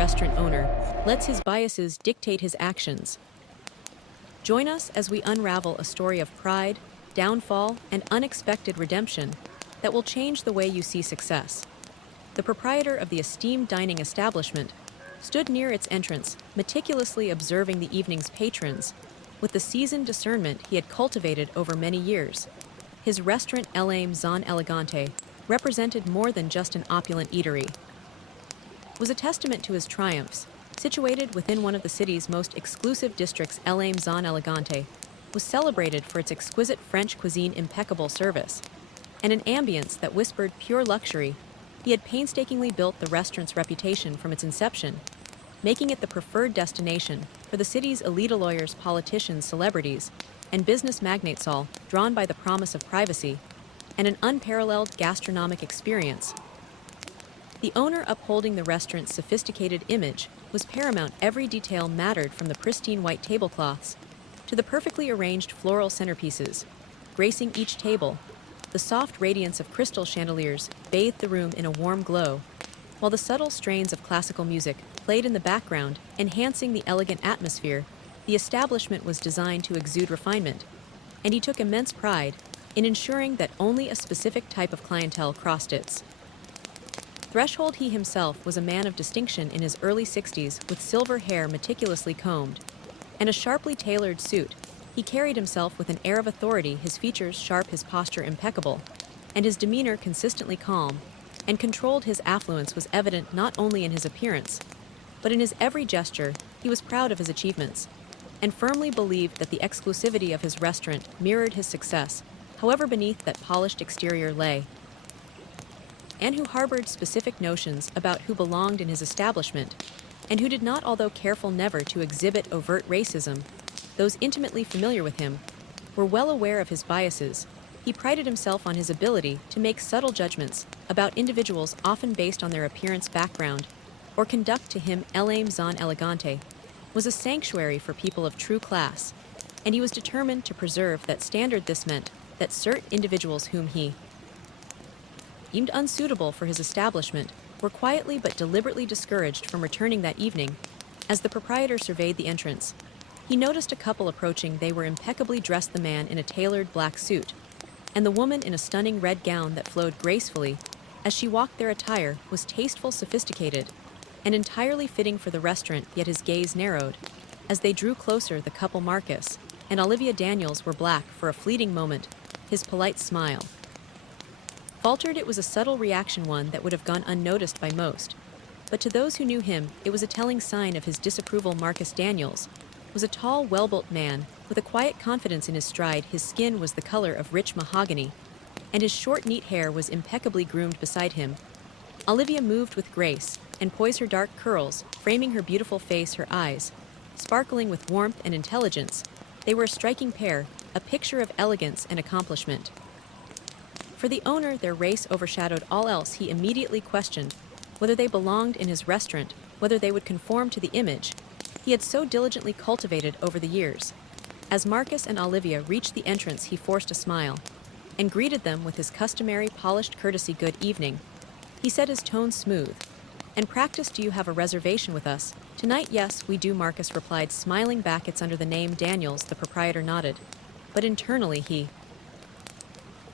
restaurant owner lets his biases dictate his actions. Join us as we unravel a story of pride, downfall, and unexpected redemption that will change the way you see success. The proprietor of the esteemed dining establishment stood near its entrance, meticulously observing the evening's patrons with the seasoned discernment he had cultivated over many years. His restaurant El Aim Zon Elegante represented more than just an opulent eatery. It was a testament to his triumphs. Situated within one of the city's most exclusive districts, El Aim Zon Elegante was celebrated for its exquisite French cuisine, impeccable service, and an ambience that whispered pure luxury. He had painstakingly built the restaurant's reputation from its inception, making it the preferred destination for the city's elite lawyers, politicians, celebrities, and business magnates, all drawn by the promise of privacy and an unparalleled gastronomic experience. The owner upholding the restaurant's sophisticated image was paramount. Every detail mattered, from the pristine white tablecloths to the perfectly arranged floral centerpieces gracing each table. The soft radiance of crystal chandeliers bathed the room in a warm glow, while the subtle strains of classical music played in the background, enhancing the elegant atmosphere. The establishment was designed to exude refinement, and he took immense pride in ensuring that only a specific type of clientele crossed its threshold. He himself was a man of distinction in his early 60s, with silver hair meticulously combed and a sharply tailored suit. He carried himself with an air of authority, his features sharp, his posture impeccable, and his demeanor consistently calm and controlled. His affluence was evident not only in his appearance, but in his every gesture. He was proud of his achievements and firmly believed that the exclusivity of his restaurant mirrored his success. However, beneath that polished exterior lay and who harbored specific notions about who belonged in his establishment and who did not. Although careful never to exhibit overt racism, those intimately familiar with him were well aware of his biases. He prided himself on his ability to make subtle judgments about individuals, often based on their appearance, background, or conduct. To him, El Aim Zon Elegante was a sanctuary for people of true class, and he was determined to preserve that standard. This meant that certain individuals whom he deemed unsuitable for his establishment were quietly but deliberately discouraged from returning that evening. As the proprietor surveyed the entrance, he noticed a couple approaching. They were impeccably dressed, the man in a tailored black suit, and the woman in a stunning red gown that flowed gracefully as she walked. Their attire was tasteful, sophisticated, and entirely fitting for the restaurant, yet his gaze narrowed as they drew closer. The couple, Marcus and Olivia Daniels, were black. For a fleeting moment, his polite smile faltered. It was a subtle reaction, one that would have gone unnoticed by most, but to those who knew him, it was a telling sign of his disapproval. Marcus Daniels was a tall, well-built man with a quiet confidence in his stride. His skin was the color of rich mahogany, and his short, neat hair was impeccably groomed. Beside him, Olivia moved with grace and poised, her dark curls framing her beautiful face, her eyes sparkling with warmth and intelligence. They were a striking pair, a picture of elegance and accomplishment. For the owner, their race overshadowed all else. He immediately questioned whether they belonged in his restaurant, whether they would conform to the image he had so diligently cultivated over the years. As Marcus and Olivia reached the entrance, he forced a smile and greeted them with his customary polished courtesy. "Good evening," he said, his tone smooth and practiced. "Do you have a reservation with us tonight?" "Yes, we do," Marcus replied, smiling back. "It's under the name Daniels." The proprietor nodded, but internally he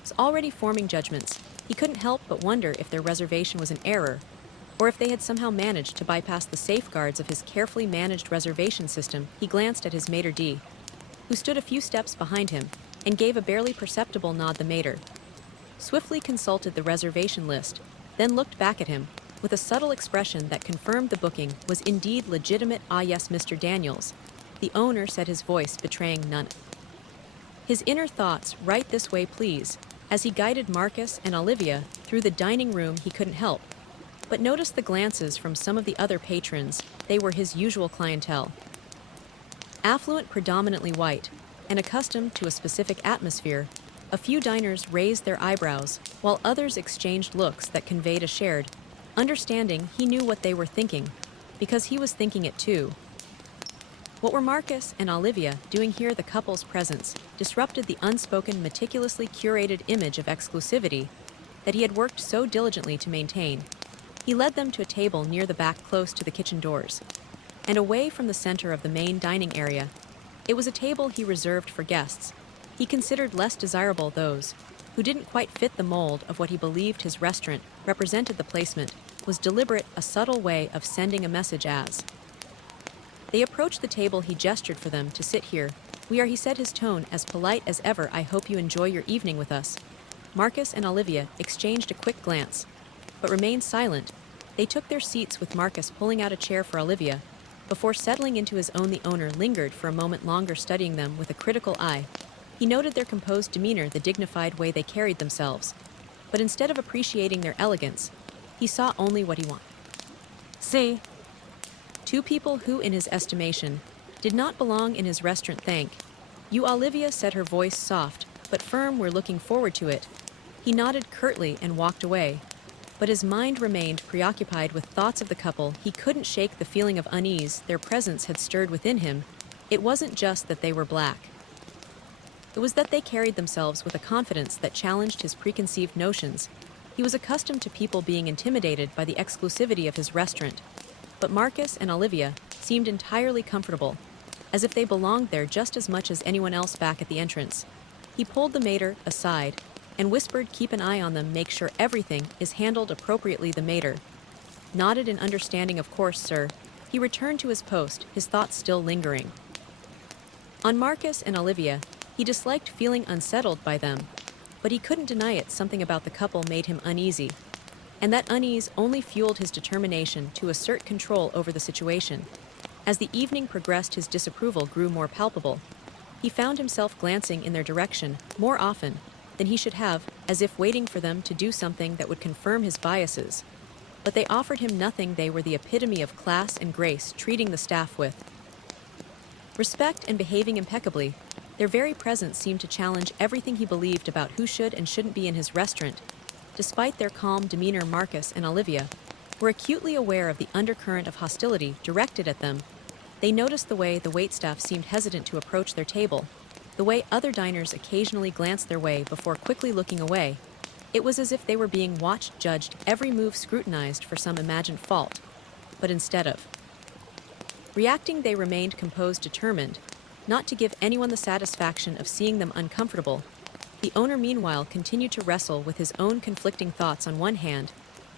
was already forming judgments. He couldn't help but wonder if their reservation was an error, or if they had somehow managed to bypass the safeguards of his carefully managed reservation system. He glanced at his maitre d', who stood a few steps behind him, and gave a barely perceptible nod. The maitre swiftly consulted the reservation list, then looked back at him with a subtle expression that confirmed the booking was indeed legitimate. "Ah yes, Mr. Daniels," the owner said, his voice betraying none his inner thoughts. "Right this way, please." As he guided Marcus and Olivia through the dining room, he couldn't help but notice the glances from some of the other patrons. They were his usual clientele, affluent, predominantly white, and accustomed to a specific atmosphere. A few diners raised their eyebrows, while others exchanged looks that conveyed a shared understanding. He knew what they were thinking, because he was thinking it too. What were Marcus and Olivia doing here? The couple's presence disrupted the unspoken, meticulously curated image of exclusivity that he had worked so diligently to maintain. He led them to a table near the back close to the kitchen doors, and away from the center of the main dining area. It was a table he reserved for guests. He considered less desirable those who didn't quite fit the mold of what he believed his restaurant represented. The placement was deliberate, a subtle way of sending a message as they approached the table. He gestured for them to sit here. "We are," he said, his tone as polite as ever. "I hope you enjoy your evening with us." Marcus and Olivia exchanged a quick glance, but remained silent. They took their seats, with Marcus pulling out a chair for Olivia. Before settling into his own, the owner lingered for a moment longer, studying them with a critical eye. He noted their composed demeanor, the dignified way they carried themselves. But instead of appreciating their elegance, he saw only what he wanted. See? Two people who, in his estimation, did not belong in his restaurant. "Thank you," Olivia said, her voice soft but firm. "We're looking forward to it." He nodded curtly and walked away, but his mind remained preoccupied with thoughts of the couple. He couldn't shake the feeling of unease their presence had stirred within him. It wasn't just that they were black. It was that they carried themselves with a confidence that challenged his preconceived notions. He was accustomed to people being intimidated by the exclusivity of his restaurant, but Marcus and Olivia seemed entirely comfortable, as if they belonged there just as much as anyone else. Back at the entrance, he pulled the maître aside and whispered, "Keep an eye on them, make sure everything is handled appropriately." The maître nodded in understanding. "Of course, sir." He returned to his post, his thoughts still lingering on Marcus and Olivia. He disliked feeling unsettled by them, but he couldn't deny it. Something about the couple made him uneasy, and that unease only fueled his determination to assert control over the situation. As the evening progressed, his disapproval grew more palpable. He found himself glancing in their direction more often than he should have, as if waiting for them to do something that would confirm his biases. But they offered him nothing. They were the epitome of class and grace, treating the staff with respect and behaving impeccably. Their very presence seemed to challenge everything he believed about who should and shouldn't be in his restaurant. Despite their calm demeanor, Marcus and Olivia were acutely aware of the undercurrent of hostility directed at them. They noticed the way the waitstaff seemed hesitant to approach their table, the way other diners occasionally glanced their way before quickly looking away. It was as if they were being watched, judged, every move scrutinized for some imagined fault. But instead of reacting, they remained composed, determined not to give anyone the satisfaction of seeing them uncomfortable. The owner, meanwhile, continued to wrestle with his own conflicting thoughts. On one hand,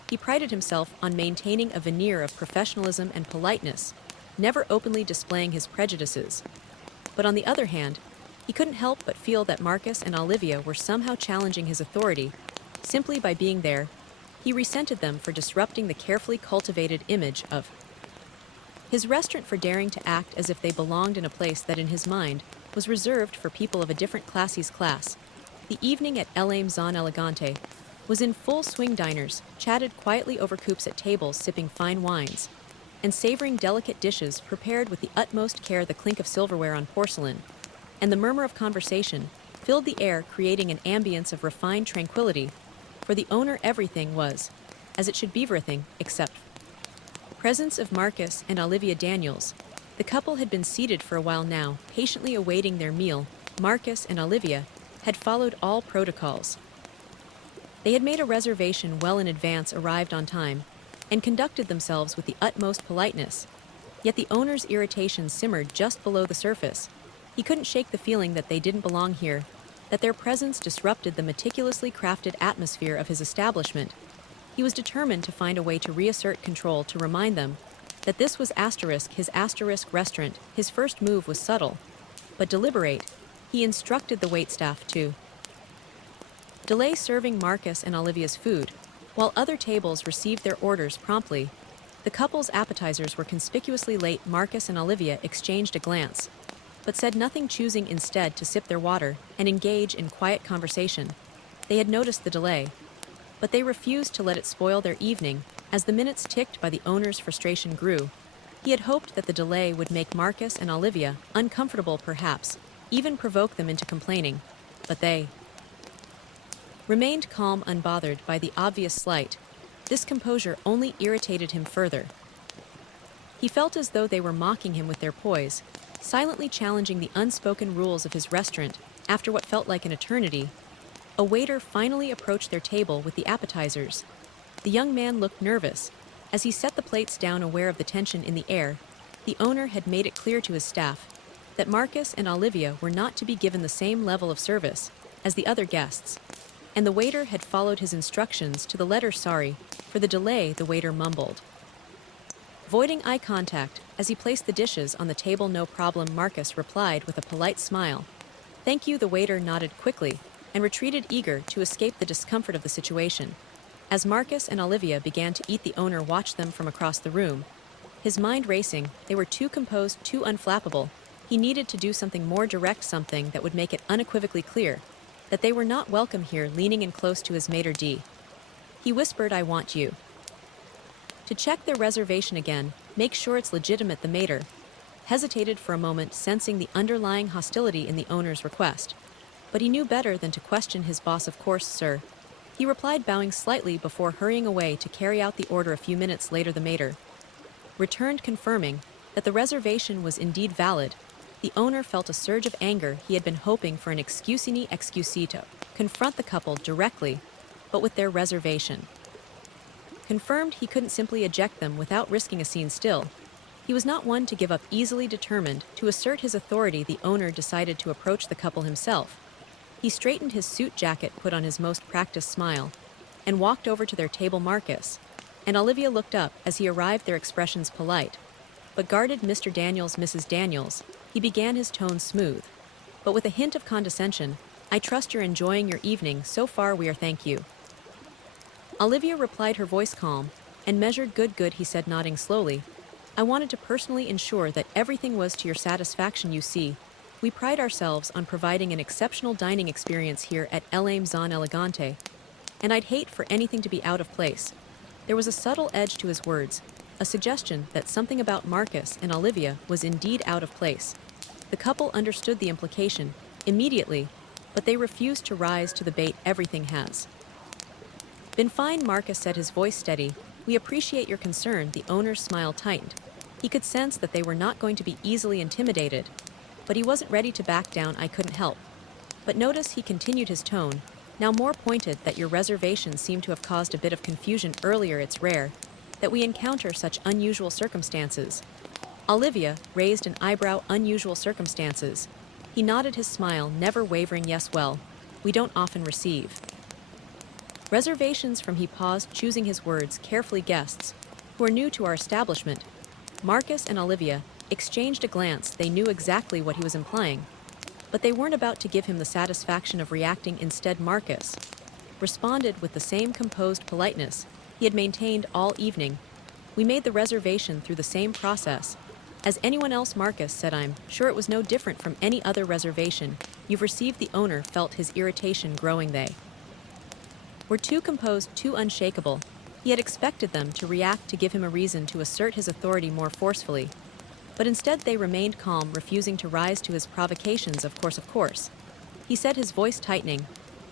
he prided himself on maintaining a veneer of professionalism and politeness, never openly displaying his prejudices. But on the other hand, he couldn't help but feel that Marcus and Olivia were somehow challenging his authority simply by being there. He resented them for disrupting the carefully cultivated image of his restaurant, for daring to act as if they belonged in a place that, in his mind, was reserved for people of a different class. The evening at La Maison Elegante was in full swing. Diners chatted quietly over coupes at tables, sipping fine wines and savoring delicate dishes prepared with the utmost care. The clink of silverware on porcelain and the murmur of conversation filled the air, creating an ambience of refined tranquility. For the owner, everything was as it should be, everything except presence of Marcus and Olivia Daniels. The couple had been seated for a while now, patiently awaiting their meal. Marcus and Olivia had followed all protocols. They had made a reservation well in advance, arrived on time, and conducted themselves with the utmost politeness. Yet the owner's irritation simmered just below the surface. He couldn't shake the feeling that they didn't belong here, that their presence disrupted the meticulously crafted atmosphere of his establishment. He was determined to find a way to reassert control, to remind them that this was his restaurant. His first move was subtle, but deliberate. He instructed the waitstaff to delay serving Marcus and Olivia's food, while other tables received their orders promptly. The couple's appetizers were conspicuously late. Marcus and Olivia exchanged a glance, but said nothing, choosing instead to sip their water and engage in quiet conversation. They had noticed the delay, but they refused to let it spoil their evening. As the minutes ticked by, the owner's frustration grew. He had hoped that the delay would make Marcus and Olivia uncomfortable, perhaps even provoke them into complaining, but they remained calm, unbothered by the obvious slight. This composure only irritated him further. He felt as though they were mocking him with their poise, silently challenging the unspoken rules of his restaurant. After what felt like an eternity, a waiter finally approached their table with the appetizers. The young man looked nervous, As he set the plates down, aware of the tension in the air, the owner had made it clear to his staff that Marcus and Olivia were not to be given the same level of service as the other guests, and the waiter had followed his instructions to the letter. Sorry for the delay, the waiter mumbled, avoiding eye contact as he placed the dishes on the table. No problem, Marcus replied with a polite smile. Thank you, the waiter nodded quickly and retreated, eager to escape the discomfort of the situation. As Marcus and Olivia began to eat, the owner watched them from across the room. His mind racing, they were too composed, too unflappable. He needed to do something more direct, something that would make it unequivocally clear that they were not welcome here. Leaning in close to his maitre d', he whispered, I want you to check their reservation again, make sure it's legitimate. The maitre hesitated for a moment, sensing the underlying hostility in the owner's request. But he knew better than to question his boss. Of course, sir, he replied, bowing slightly before hurrying away to carry out the order. A few minutes later, the maitre returned, confirming that the reservation was indeed valid. The owner felt a surge of anger. He had been hoping for an excuse to confront the couple directly, but with their reservation confirmed, he couldn't simply eject them without risking a scene. Still, he was not one to give up easily. Determined to assert his authority, the owner decided to approach the couple himself. He straightened his suit jacket, put on his most practiced smile, and walked over to their table. Marcus and Olivia looked up as he arrived, their expressions polite but guarded. Mr. Daniels, Mrs. Daniels, he began, his tone smooth but with a hint of condescension. I trust you're enjoying your evening so far. We are, thank you. Olivia replied, her voice calm and measured. Good, he said, nodding slowly. I wanted to personally ensure that everything was to your satisfaction. You see, we pride ourselves on providing an exceptional dining experience here at L'Ame Zone Elegante, and I'd hate for anything to be out of place. There was a subtle edge to his words, a suggestion that something about Marcus and Olivia was indeed out of place. The couple understood the implication immediately, but they refused to rise to the bait. Everything has been fine, Marcus said, his voice steady. We appreciate your concern. The owner's smile tightened. He could sense that they were not going to be easily intimidated, but he wasn't ready to back down. I couldn't help but notice, he continued, his tone now more pointed, that your reservation seemed to have caused a bit of confusion earlier. It's rare that we encounter such unusual circumstances. Olivia raised an eyebrow. Unusual circumstances? He nodded, his smile never wavering. Yes, well, we don't often receive reservations from, he paused, choosing his words carefully, guests who are new to our establishment. Marcus and Olivia exchanged a glance. They knew exactly what he was implying, but they weren't about to give him the satisfaction of reacting. Instead, Marcus responded with the same composed politeness he had maintained all evening. We made the reservation through the same process as anyone else, Marcus said. I'm sure it was no different from any other reservation you've received. The owner felt his irritation growing. They were too composed, too unshakable. He had expected them to react, to give him a reason to assert his authority more forcefully. But instead they remained calm, refusing to rise to his provocations. Of course, he said, his voice tightening.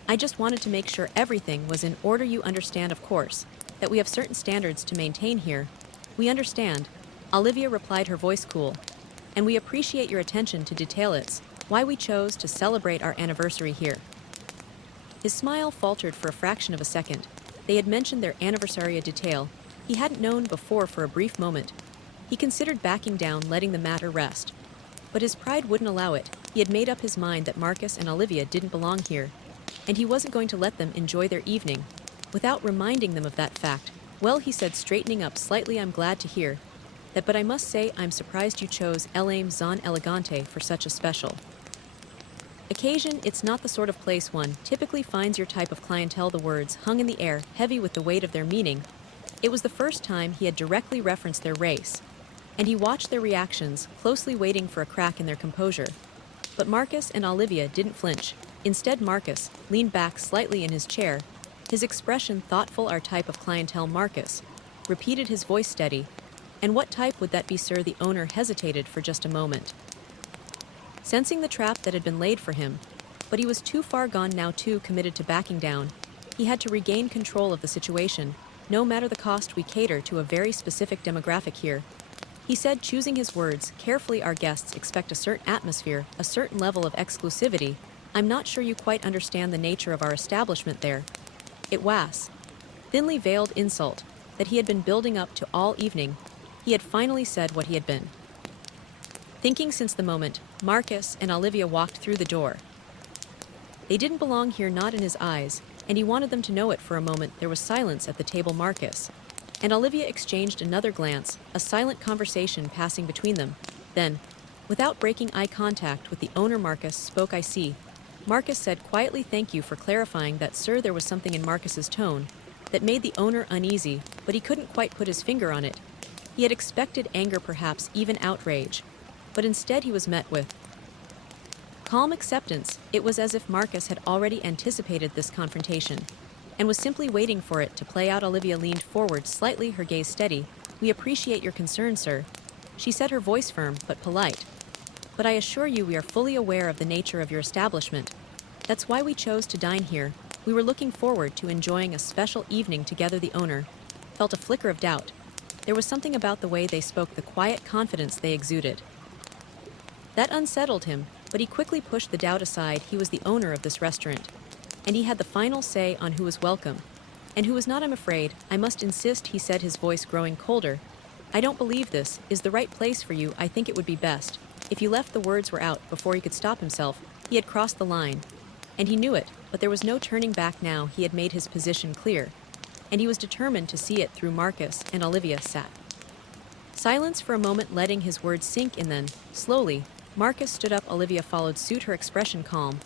I just wanted to make sure everything was in order. You understand, of course, that we have certain standards to maintain here. We understand, Olivia replied, her voice cool. And we appreciate your attention to detail. It's why we chose to celebrate our anniversary here. His smile faltered for a fraction of a second. They had mentioned their anniversary, a detail he hadn't known before. For a brief moment, he considered backing down, letting the matter rest. But his pride wouldn't allow it. He had made up his mind that Marcus and Olivia didn't belong here, and he wasn't going to let them enjoy their evening without reminding them of that fact. Well, he said, straightening up slightly, I'm glad to hear that, but I must say I'm surprised you chose L'Ame Zone Elegante for such a special occasion. It's not the sort of place one typically finds your type of clientele. The words hung in the air, heavy with the weight of their meaning. It was the first time he had directly referenced their race, and he watched their reactions, closely waiting for a crack in their composure. But Marcus and Olivia didn't flinch. Instead, Marcus leaned back slightly in his chair, his expression thoughtful. Our type of clientele, Marcus repeated, his voice steady. And what type would that be, sir? The owner hesitated for just a moment, sensing the trap that had been laid for him, but he was too far gone now, too committed to backing down. He had to regain control of the situation, no matter the cost. We cater to a very specific demographic here, he said, choosing his words carefully. Our guests expect a certain atmosphere, a certain level of exclusivity. I'm not sure you quite understand the nature of our establishment there. It was thinly veiled insult. that he had been building up to all evening. He had finally said what he had been thinking since the moment Marcus and Olivia walked through the door. They didn't belong here, not in his eyes, and he wanted them to know it. For a moment there was silence at the table. Marcus and Olivia exchanged another glance, a silent conversation passing between them. Then, without breaking eye contact with the owner, Marcus spoke. "I see." Marcus said quietly. "Thank you for clarifying that, sir." There was something in Marcus's tone that made the owner uneasy, but he couldn't quite put his finger on it. He had expected anger, perhaps even outrage, but instead he was met with calm acceptance. It was as if Marcus had already anticipated this confrontation and was simply waiting for it to play out. Olivia leaned forward slightly, her gaze steady. "We appreciate your concern, sir," she said, her voice firm but polite. "But I assure you we are fully aware of the nature of your establishment. That's why we chose to dine here. We were looking forward to enjoying a special evening together." The owner felt a flicker of doubt. There was something about the way they spoke, the quiet confidence they exuded, that unsettled him, but he quickly pushed the doubt aside. He was the owner of this restaurant, and he had the final say on who was welcome and who was not. "I'm afraid I must insist," he said, his voice growing colder. "I don't believe this is the right place for you. I think it would be best if you left." The words were out before he could stop himself. He had crossed the line, and he knew it, but there was no turning back now. He had made his position clear, and he was determined to see it through. Marcus and Olivia sat silence for a moment, letting his words sink in. Then, slowly, Marcus stood up. Olivia followed suit, her expression calm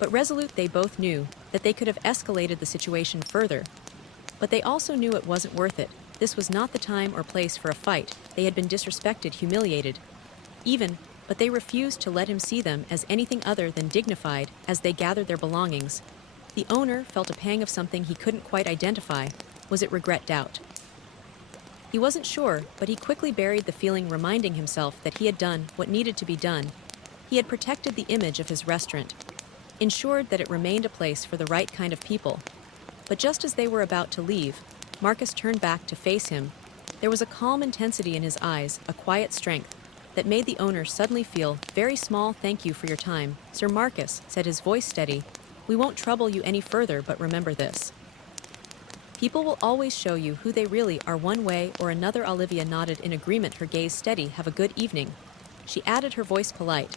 but resolute. They both knew that they could have escalated the situation further, but they also knew it wasn't worth it. This was not the time or place for a fight. They had been disrespected, humiliated, even, but they refused to let him see them as anything other than dignified. As they gathered their belongings, the owner felt a pang of something he couldn't quite identify. Was it regret, doubt? He wasn't sure, but he quickly buried the feeling, reminding himself that he had done what needed to be done. He had protected the image of his restaurant, ensured that it remained a place for the right kind of people. But just as they were about to leave, Marcus turned back to face him. There was a calm intensity in his eyes, a quiet strength that made the owner suddenly feel very small. "Thank you for your time, Sir." Marcus said, his voice steady. "We won't trouble you any further, but remember this. People will always show you who they really are, one way or another." Olivia nodded in agreement, her gaze steady. "Have a good evening," she added, her voice polite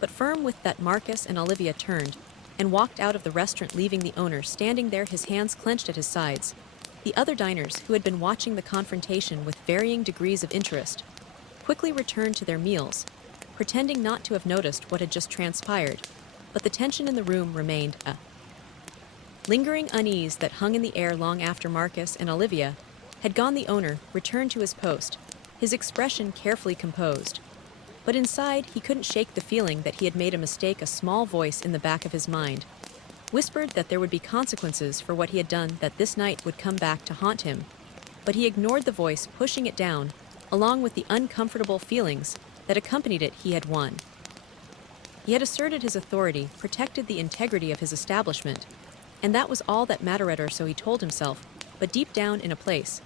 but firm. With that, Marcus and Olivia turned and walked out of the restaurant, leaving the owner standing there, his hands clenched at his sides. The other diners, who had been watching the confrontation with varying degrees of interest, quickly returned to their meals, pretending not to have noticed what had just transpired. But the tension in the room remained, a lingering unease that hung in the air long after Marcus and Olivia had gone. The owner returned to his post, his expression carefully composed. But inside, he couldn't shake the feeling that he had made a mistake. A small voice in the back of his mind whispered that there would be consequences for what he had done, that this night would come back to haunt him. But he ignored the voice, pushing it down, along with the uncomfortable feelings that accompanied it. He had won. He had asserted his authority, protected the integrity of his establishment, and that was all that mattered, or so he told himself. But deep down in a place,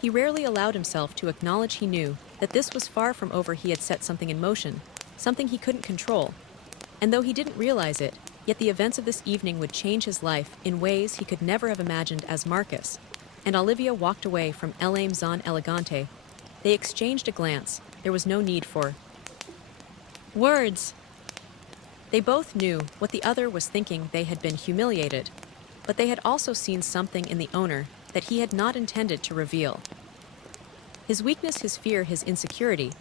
he rarely allowed himself to acknowledge, he knew that this was far from over. He had set something in motion, something he couldn't control. And though he didn't realize it, yet the events of this evening would change his life in ways he could never have imagined. As Marcus and Olivia walked away from La Maison Elegante, they exchanged a glance. There was no need for words. They both knew what the other was thinking. They had been humiliated, but they had also seen something in the owner that he had not intended to reveal. His weakness, his fear, his insecurity,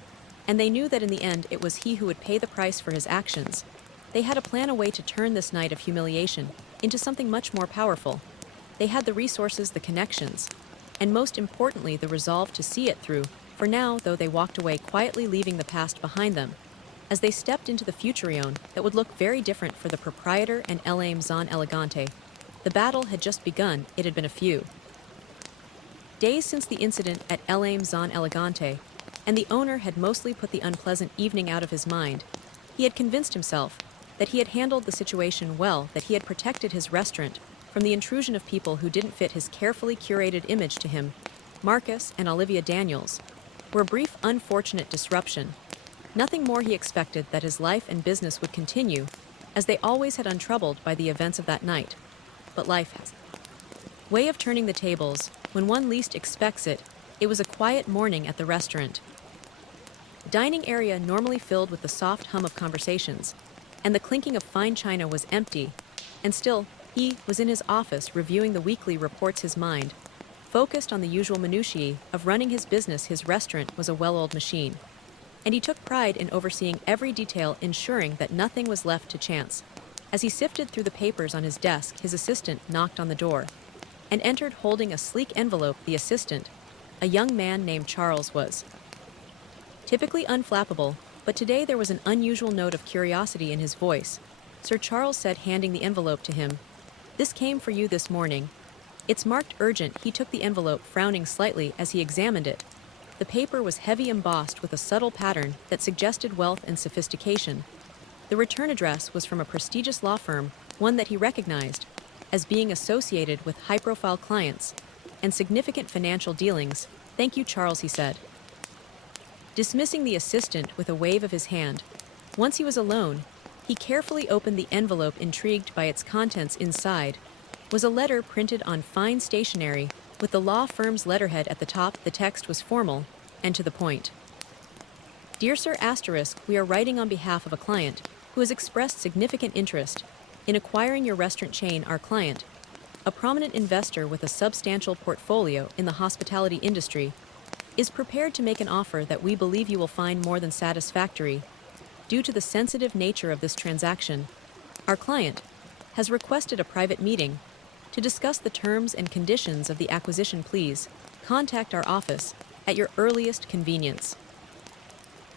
and they knew that in the end it was he who would pay the price for his actions. They had a plan, a way to turn this night of humiliation into something much more powerful. They had the resources, the connections, and most importantly, the resolve to see it through. For now, though, they walked away quietly, leaving the past behind them, as they stepped into the future that would look very different for the proprietor and La Maison Elegante. The battle had just begun. It had been a few days since the incident at La Maison Elegante, and the owner had mostly put the unpleasant evening out of his mind. He had convinced himself that he had handled the situation well, that he had protected his restaurant from the intrusion of people who didn't fit his carefully curated image. To him, Marcus and Olivia Daniels were a brief, unfortunate disruption. Nothing more. He expected that his life and business would continue, as they always had, untroubled by the events of that night. But life has a way of turning the tables. When when one least expects it, it was a quiet morning at the restaurant. The dining area normally filled with the soft hum of conversations, and the clinking of fine china was empty, and still, he was in his office reviewing the weekly reports. His mind, focused on the usual minutiae of running his business. His restaurant was a well-oiled machine, and he took pride in overseeing every detail, ensuring that nothing was left to chance. As he sifted through the papers on his desk, his assistant knocked on the door and entered holding a sleek envelope. The assistant, a young man named Charles, was typically unflappable, but today there was an unusual note of curiosity in his voice. Sir Charles said, handing the envelope to him, "This came for you this morning. It's marked urgent." He took the envelope, frowning slightly as he examined it. The paper was heavy, embossed with a subtle pattern that suggested wealth and sophistication. The return address was from a prestigious law firm, one that he recognized as being associated with high-profile clients and significant financial dealings. "Thank you, Charles," he said, dismissing the assistant with a wave of his hand. Once he was alone, he carefully opened the envelope, intrigued by its contents. Inside was a letter printed on fine stationery with the law firm's letterhead at the top. The text was formal and to the point. "Dear Sir Asterisk, we are writing on behalf of a client who has expressed significant interest in acquiring your restaurant chain. Our client, a prominent investor with a substantial portfolio in the hospitality industry, is prepared to make an offer that we believe you will find more than satisfactory. Due to the sensitive nature of this transaction, our client has requested a private meeting to discuss the terms and conditions of the acquisition. Please contact our office at your earliest convenience.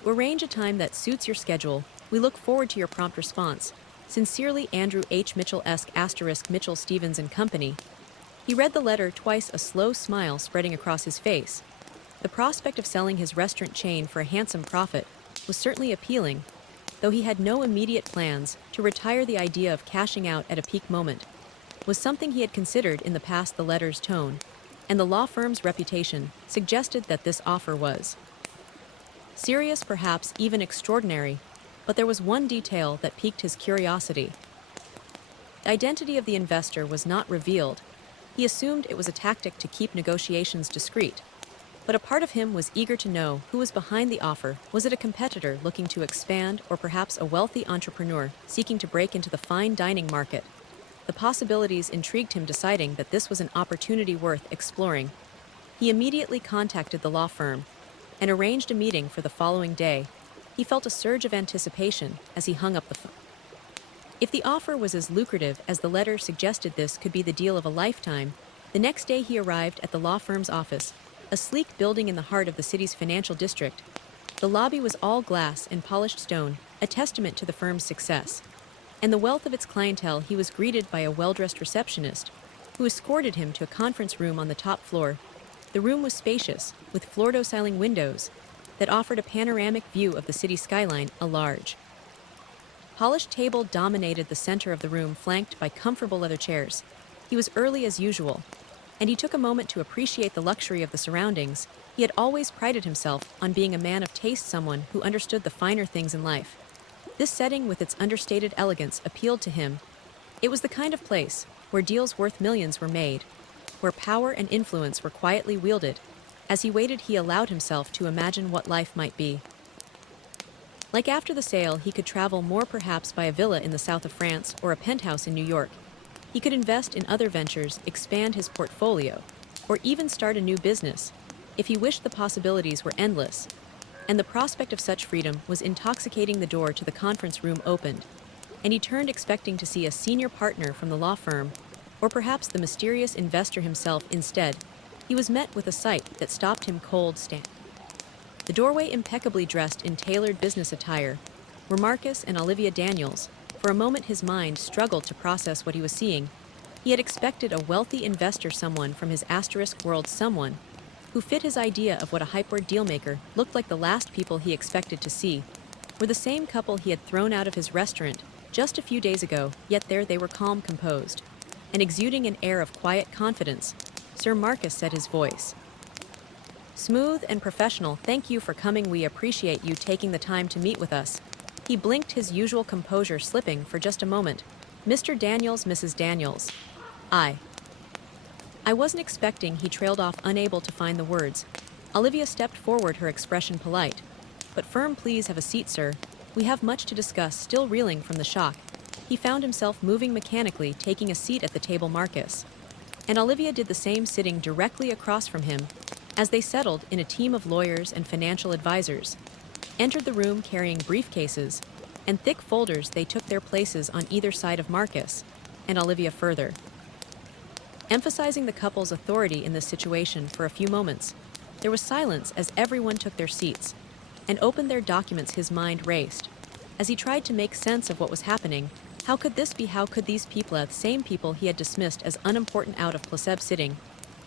Arrange a time that suits your schedule. We look forward to your prompt response. Sincerely, Andrew H. Mitchell **, Mitchell Stevens and Company." He read the letter twice, a slow smile spreading across his face. The prospect of selling his restaurant chain for a handsome profit was certainly appealing, though he had no immediate plans to retire. The idea of cashing out at a peak moment was something he had considered in the past. The letter's tone and the law firm's reputation suggested that this offer was serious, perhaps even extraordinary, but there was one detail that piqued his curiosity. The identity of the investor was not revealed. He assumed it was a tactic to keep negotiations discreet, but a part of him was eager to know who was behind the offer. Was it a competitor looking to expand, or perhaps a wealthy entrepreneur seeking to break into the fine dining market? The possibilities intrigued him, deciding that this was an opportunity worth exploring. He immediately contacted the law firm and arranged a meeting for the following day. He felt a surge of anticipation as he hung up the phone. If the offer was as lucrative as the letter suggested, this could be the deal of a lifetime. The next day he arrived at the law firm's office, a sleek building in the heart of the city's financial district. The lobby was all glass and polished stone, a testament to the firm's success and the wealth of its clientele. He was greeted by a well-dressed receptionist who escorted him to a conference room on the top floor. The room was spacious, with floor-to-ceiling windows that offered a panoramic view of the city skyline. A large, polished table dominated the center of the room, flanked by comfortable leather chairs. He was early as usual, and he took a moment to appreciate the luxury of the surroundings. He had always prided himself on being a man of taste, someone who understood the finer things in life. This setting, with its understated elegance, appealed to him. It was the kind of place where deals worth millions were made, where power and influence were quietly wielded. As he waited, he allowed himself to imagine what life might be like after the sale. He could travel more, perhaps buy a villa in the south of France or a penthouse in New York. He could invest in other ventures, expand his portfolio, or even start a new business. If he wished, the possibilities were endless, and the prospect of such freedom was intoxicating. The door to the conference room opened, and he turned, expecting to see a senior partner from the law firm, or perhaps the mysterious investor himself. Instead, he was met with a sight that stopped him cold. The doorway, impeccably dressed in tailored business attire, were Marcus and Olivia Daniels. For a moment his mind struggled to process what he was seeing. He had expected a wealthy investor, someone from his asterisk world, someone who fit his idea of what a hyper dealmaker looked like. The last people he expected to see were the same couple he had thrown out of his restaurant just a few days ago, yet there they were, calm, composed, and exuding an air of quiet confidence. Sir Marcus, said his voice, smooth and professional, "Thank you for coming. We appreciate you taking the time to meet with us." He blinked, his usual composure slipping for just a moment. "Mr. Daniels, Mrs. Daniels. I I wasn't expecting, he trailed off, unable to find the words. Olivia stepped forward, her expression polite. But firm. Please have a seat, sir. We have much to discuss. Still reeling from the shock, he found himself moving mechanically, taking a seat at the table. Marcus and Olivia did the same, sitting directly across from him. As they settled in, a team of lawyers and financial advisors entered the room carrying briefcases and thick folders. They took their places on either side of Marcus and Olivia, further emphasizing the couple's authority in this situation. For a few moments, there was silence as everyone took their seats and opened their documents. His mind raced as he tried to make sense of what was happening. How could this be? How could these people, the same people he had dismissed as unimportant out of Placeb, sitting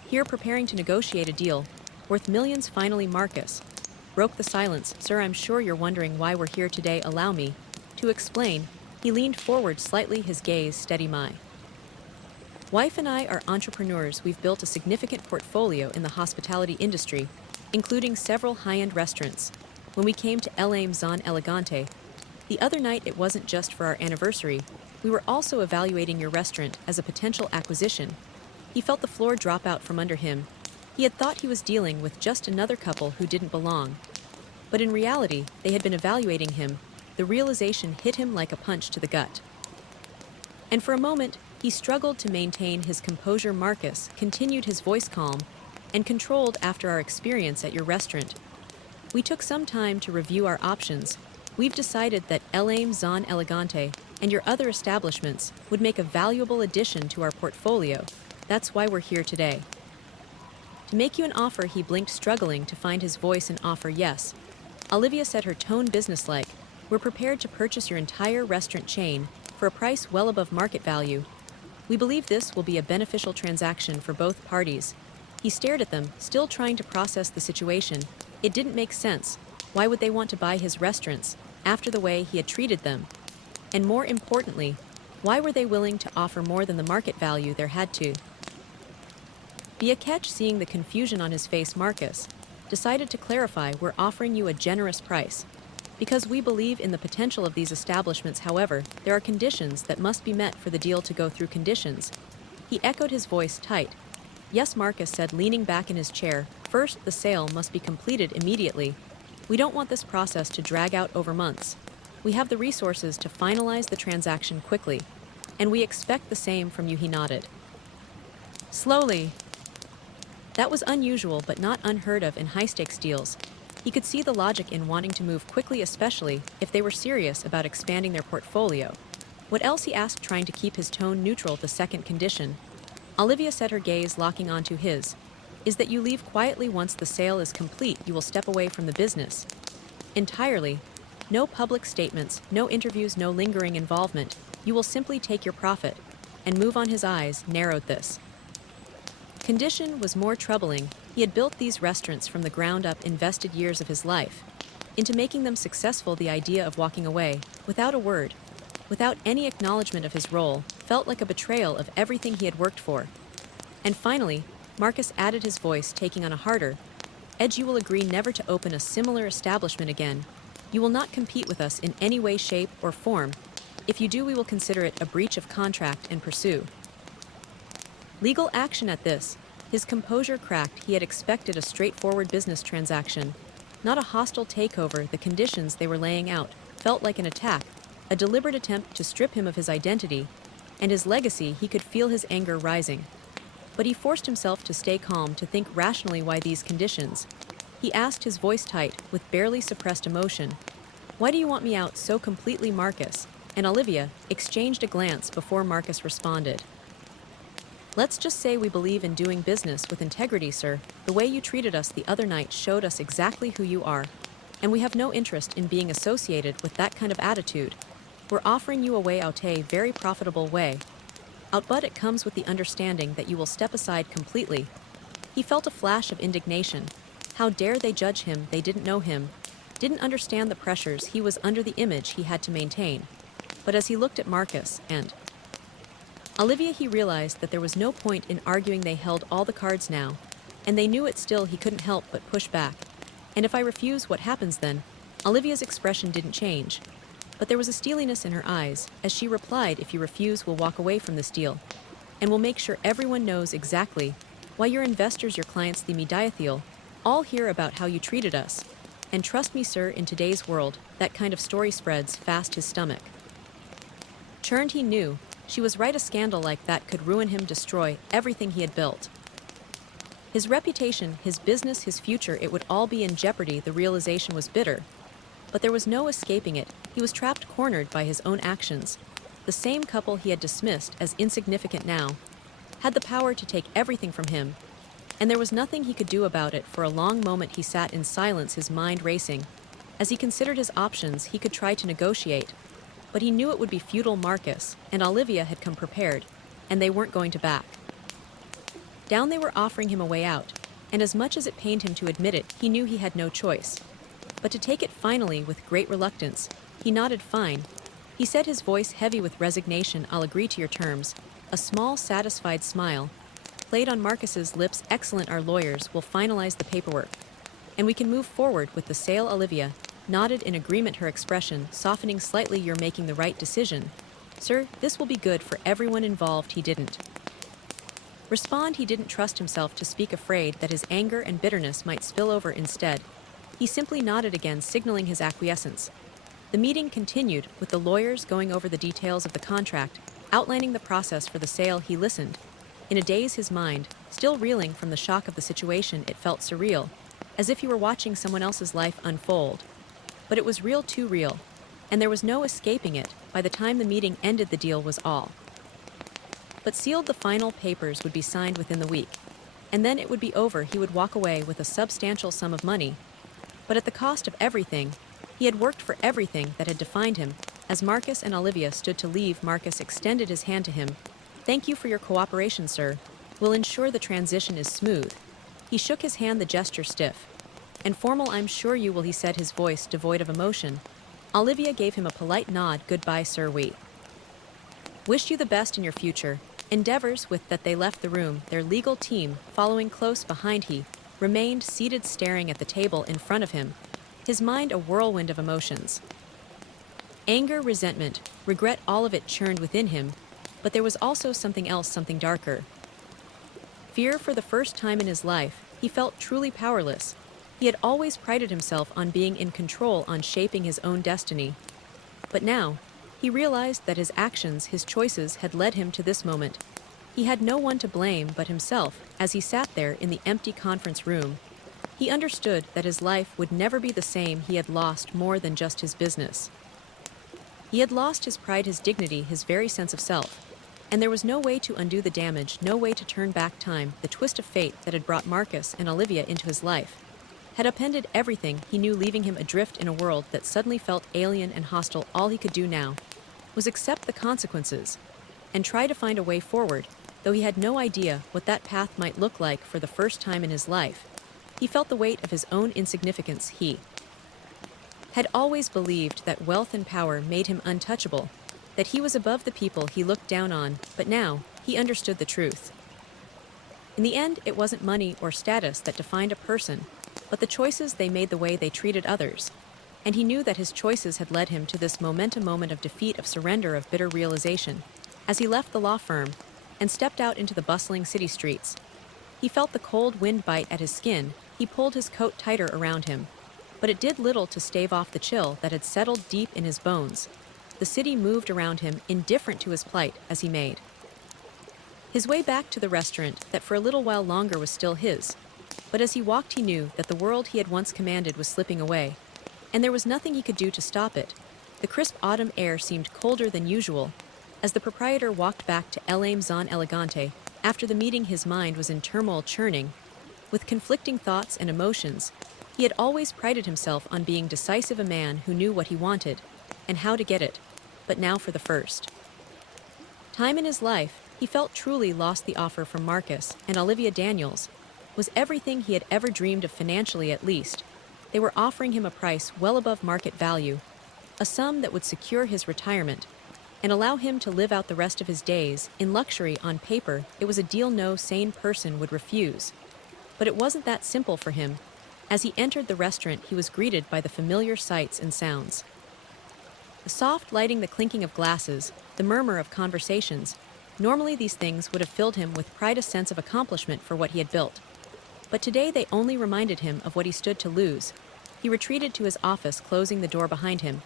here preparing to negotiate a deal worth millions? Finally, Marcus broke the silence. Sir, I'm sure you're wondering why we're here today. Allow me to explain. He leaned forward slightly, his gaze steady. My wife and I are entrepreneurs. We've built a significant portfolio in the hospitality industry, including several high-end restaurants. When we came to El Zon Elegante the other night, it wasn't just for our anniversary. We were also evaluating your restaurant as a potential acquisition. He felt the floor drop out from under him. He had thought he was dealing with just another couple who didn't belong. But in reality, they had been evaluating him. The realization hit him like a punch to the gut. And for a moment, he struggled to maintain his composure. Marcus continued, his voice calm and controlled. After our experience at your restaurant, we took some time to review our options. We've decided that El Zon Elegante and your other establishments would make a valuable addition to our portfolio. That's why we're here today. To make you an offer. He blinked, struggling to find his voice. An offer? Yes. Olivia said, her tone businesslike. We're prepared to purchase your entire restaurant chain for a price well above market value. We believe this will be a beneficial transaction for both parties. He stared at them, still trying to process the situation. It didn't make sense. Why would they want to buy his restaurants after the way he had treated them? And more importantly, why were they willing to offer more than the market value? There had to be a catch. Seeing the confusion on his face, Marcus decided to clarify. We're offering you a generous price because we believe in the potential of these establishments. However, there are conditions that must be met for the deal to go through. Conditions? He echoed, his voice tight. Yes, Marcus said, leaning back in his chair. First, the sale must be completed immediately. We don't want this process to drag out over months. We have the resources to finalize the transaction quickly, and we expect the same from you. He nodded slowly. That was unusual but not unheard of in high-stakes deals. He could see the logic in wanting to move quickly, especially if they were serious about expanding their portfolio. What else? He asked, trying to keep his tone neutral. The second condition, Olivia said, her gaze locking onto his, is that you leave quietly once the sale is complete. You will step away from the business entirely. No public statements, no interviews, no lingering involvement. You will simply take your profit and move on. His eyes narrowed. This condition was more troubling. He had built these restaurants from the ground up, invested years of his life into making them successful. The idea of walking away without a word, without any acknowledgement of his role, felt like a betrayal of everything he had worked for. And finally, Marcus added, his voice taking on a harder edge, you will agree never to open a similar establishment again. You will not compete with us in any way, shape, or form. If you do, we will consider it a breach of contract and pursue legal action. At this, his composure cracked. He had expected a straightforward business transaction, not a hostile takeover. The conditions they were laying out felt like an attack, a deliberate attempt to strip him of his identity and his legacy. He could feel his anger rising, but he forced himself to stay calm, to think rationally. Why these conditions? He asked, his voice tight with barely suppressed emotion. Why do you want me out so completely? Marcus and Olivia exchanged a glance before Marcus responded. Let's just say we believe in doing business with integrity, sir. The way you treated us the other night showed us exactly who you are, and we have no interest in being associated with that kind of attitude. We're offering you a way out, a very profitable way out, but it comes with the understanding that you will step aside completely. He felt a flash of indignation. How dare they judge him? They didn't know him, didn't understand the pressures he was under, the image he had to maintain. But as he looked at Marcus and Olivia, he realized that there was no point in arguing. They held all the cards now, and they knew it. Still, he couldn't help but push back. And if I refuse, what happens then? Olivia's expression didn't change, but there was a steeliness in her eyes as she replied, if you refuse, we'll walk away from this deal, and we'll make sure everyone knows exactly Why your investors, your clients, the Mediathiel, all hear about how you treated us. And trust me, sir, in today's world, that kind of story spreads fast his stomach. Churned, he knew. She was right, a scandal like that could ruin him, destroy everything he had built. His reputation, his business, his future, it would all be in jeopardy. The realization was bitter. But there was no escaping it. He was trapped, cornered by his own actions. The same couple he had dismissed as insignificant now had the power to take everything from him, and there was nothing he could do about it. For a long moment he sat in silence, his mind racing. As he considered his options, he could try to negotiate, but he knew it would be futile. Marcus and Olivia had come prepared, and they weren't going to back down. They were offering him a way out, and as much as it pained him to admit it, he knew he had no choice but to take it. Finally, with great reluctance, he nodded. Fine, he said, his voice heavy with resignation. I'll agree to your terms. A small, satisfied smile played on Marcus's lips. Excellent, our lawyers will finalize the paperwork, and we can move forward with the sale. Olivia nodded in agreement, her expression softening slightly. You're making the right decision, sir. This will be good for everyone involved. He didn't respond. He didn't trust himself to speak, afraid that his anger and bitterness might spill over. Instead, he simply nodded again, signaling his acquiescence. The meeting continued, with the lawyers going over the details of the contract, outlining the process for the sale. He listened in a daze, his mind still reeling from the shock of the situation. It felt surreal, as if he were watching someone else's life unfold. But it was real, too real, and there was no escaping it. By the time the meeting ended, the deal was all but sealed. The final papers would be signed within the week, and then it would be over. He would walk away with a substantial sum of money, but at the cost of everything. He had worked for everything that had defined him. As Marcus and Olivia stood to leave, Marcus extended his hand to him. Thank you for your cooperation, sir. We'll ensure the transition is smooth. He shook his hand, the gesture stiff and formal. I'm sure you will, he said, his voice devoid of emotion. Olivia gave him a polite nod. Goodbye, sir. We wish you the best in your future endeavors. With that, they left the room, their legal team following close behind. He remained seated, staring at the table in front of him, his mind a whirlwind of emotions. Anger, resentment, regret, all of it churned within him, but there was also something else, something darker. Fear. For the first time in his life, he felt truly powerless. He had always prided himself on being in control, on shaping his own destiny. But now, he realized that his actions, his choices, had led him to this moment. He had no one to blame but himself. As he sat there in the empty conference room, he understood that his life would never be the same. He had lost more than just his business. He had lost his pride, his dignity, his very sense of self. And there was no way to undo the damage, no way to turn back time. The twist of fate that had brought Marcus and Olivia into his life had upended everything he knew, leaving him adrift in a world that suddenly felt alien and hostile. All he could do now was accept the consequences and try to find a way forward, though he had no idea what that path might look like. For the first time in his life, he felt the weight of his own insignificance. He had always believed that wealth and power made him untouchable, that he was above the people he looked down on, but now he understood the truth. In the end, it wasn't money or status that defined a person, but the choices they made, the way they treated others. And he knew that his choices had led him to this moment of defeat, of surrender, of bitter realization. As he left the law firm and stepped out into the bustling city streets, he felt the cold wind bite at his skin. He pulled his coat tighter around him, but it did little to stave off the chill that had settled deep in his bones. The city moved around him, indifferent to his plight, as he made his way back to the restaurant that for a little while longer was still his. But as he walked, he knew that the world he had once commanded was slipping away, and there was nothing he could do to stop it. The crisp autumn air seemed colder than usual. As the proprietor walked back to El Amazon Elegante, after the meeting, his mind was in turmoil, churning with conflicting thoughts and emotions. He had always prided himself on being decisive, a man who knew what he wanted and how to get it. But now, for the first time in his life, he felt truly lost. The offer from Marcus and Olivia Daniels was everything he had ever dreamed of, financially at least. They were offering him a price well above market value, a sum that would secure his retirement and allow him to live out the rest of his days in luxury. On paper, it was a deal no sane person would refuse. But it wasn't that simple for him. As he entered the restaurant, he was greeted by the familiar sights and sounds. The soft lighting, the clinking of glasses, the murmur of conversations. Normally, these things would have filled him with pride, a sense of accomplishment for what he had built. But today they only reminded him of what he stood to lose. He retreated to his office, closing the door behind him.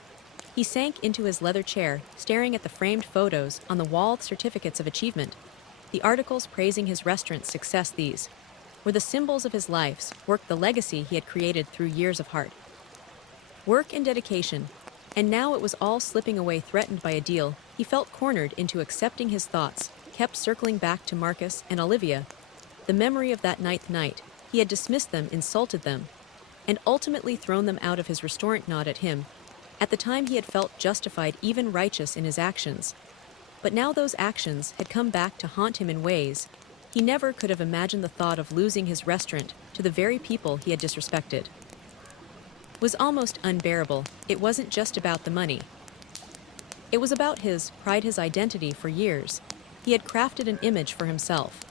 He sank into his leather chair, staring at the framed photos on the wall, certificates of achievement, the articles praising his restaurant's success. These were the symbols of his life's work, the legacy he had created through years of hard work and dedication. And now it was all slipping away, threatened by a deal. He felt cornered into accepting. His thoughts kept circling back to Marcus and Olivia. The memory of that night, he had dismissed them, insulted them, and ultimately thrown them out of his restaurant. Not at him. At the time he had felt justified, even righteous in his actions. But now those actions had come back to haunt him in ways he never could have imagined. The thought of losing his restaurant to the very people he had disrespected was almost unbearable. It wasn't just about the money. It was about his pride, his identity. For years, he had crafted an image for himself.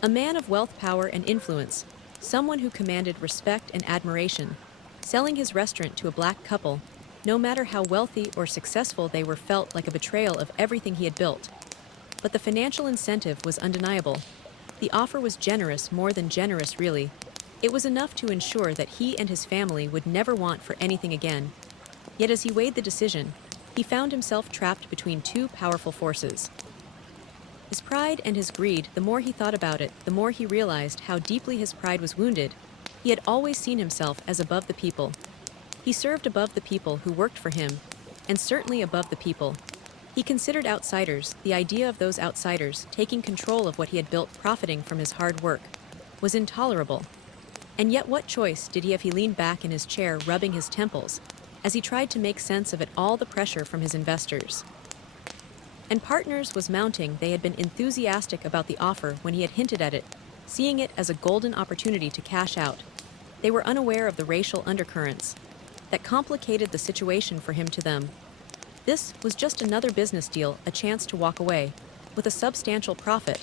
A man of wealth, power, and influence, someone who commanded respect and admiration. Selling his restaurant to a black couple, no matter how wealthy or successful they were, felt like a betrayal of everything he had built. But the financial incentive was undeniable. The offer was generous, more than generous, really. It was enough to ensure that he and his family would never want for anything again. Yet as he weighed the decision, he found himself trapped between two powerful forces: his pride and his greed. The more he thought about it, the more he realized how deeply his pride was wounded. He had always seen himself as above the people. He served above the people who worked for him, and certainly above the people he considered outsiders. The idea of those outsiders taking control of what he had built, profiting from his hard work, was intolerable. And yet what choice did he have? He leaned back in his chair, rubbing his temples, as he tried to make sense of it all. The pressure from his investors and partners was mounting. They had been enthusiastic about the offer when he had hinted at it, seeing it as a golden opportunity to cash out. They were unaware of the racial undercurrents that complicated the situation for him. To them, this was just another business deal, a chance to walk away with a substantial profit.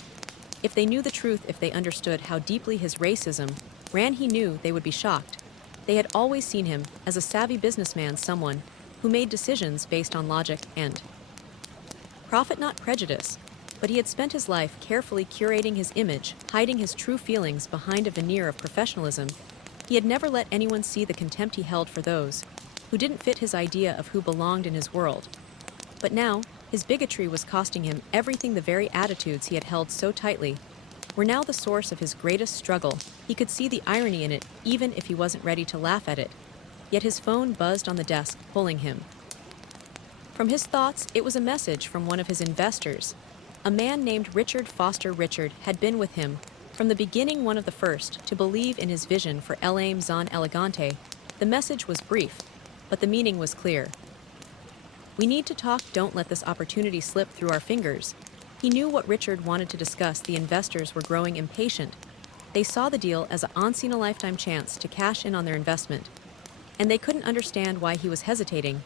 If they knew the truth, if they understood how deeply his racism ran, he knew they would be shocked. They had always seen him as a savvy businessman, someone who made decisions based on logic and profit, not prejudice. But he had spent his life carefully curating his image, hiding his true feelings behind a veneer of professionalism. He had never let anyone see the contempt he held for those who didn't fit his idea of who belonged in his world. But now, his bigotry was costing him everything. The very attitudes he had held so tightly were now the source of his greatest struggle. He could see the irony in it, even if he wasn't ready to laugh at it. Yet his phone buzzed on the desk, pulling him from his thoughts. It was a message from one of his investors, a man named Richard Foster. Richard had been with him from the beginning, one of the first to believe in his vision for El Amazon Elegante. The message was brief, but the meaning was clear. We need to talk. Don't let this opportunity slip through our fingers. He knew what Richard wanted to discuss. The investors were growing impatient. They saw the deal as a once-in-a-lifetime chance to cash in on their investment, and they couldn't understand why he was hesitating.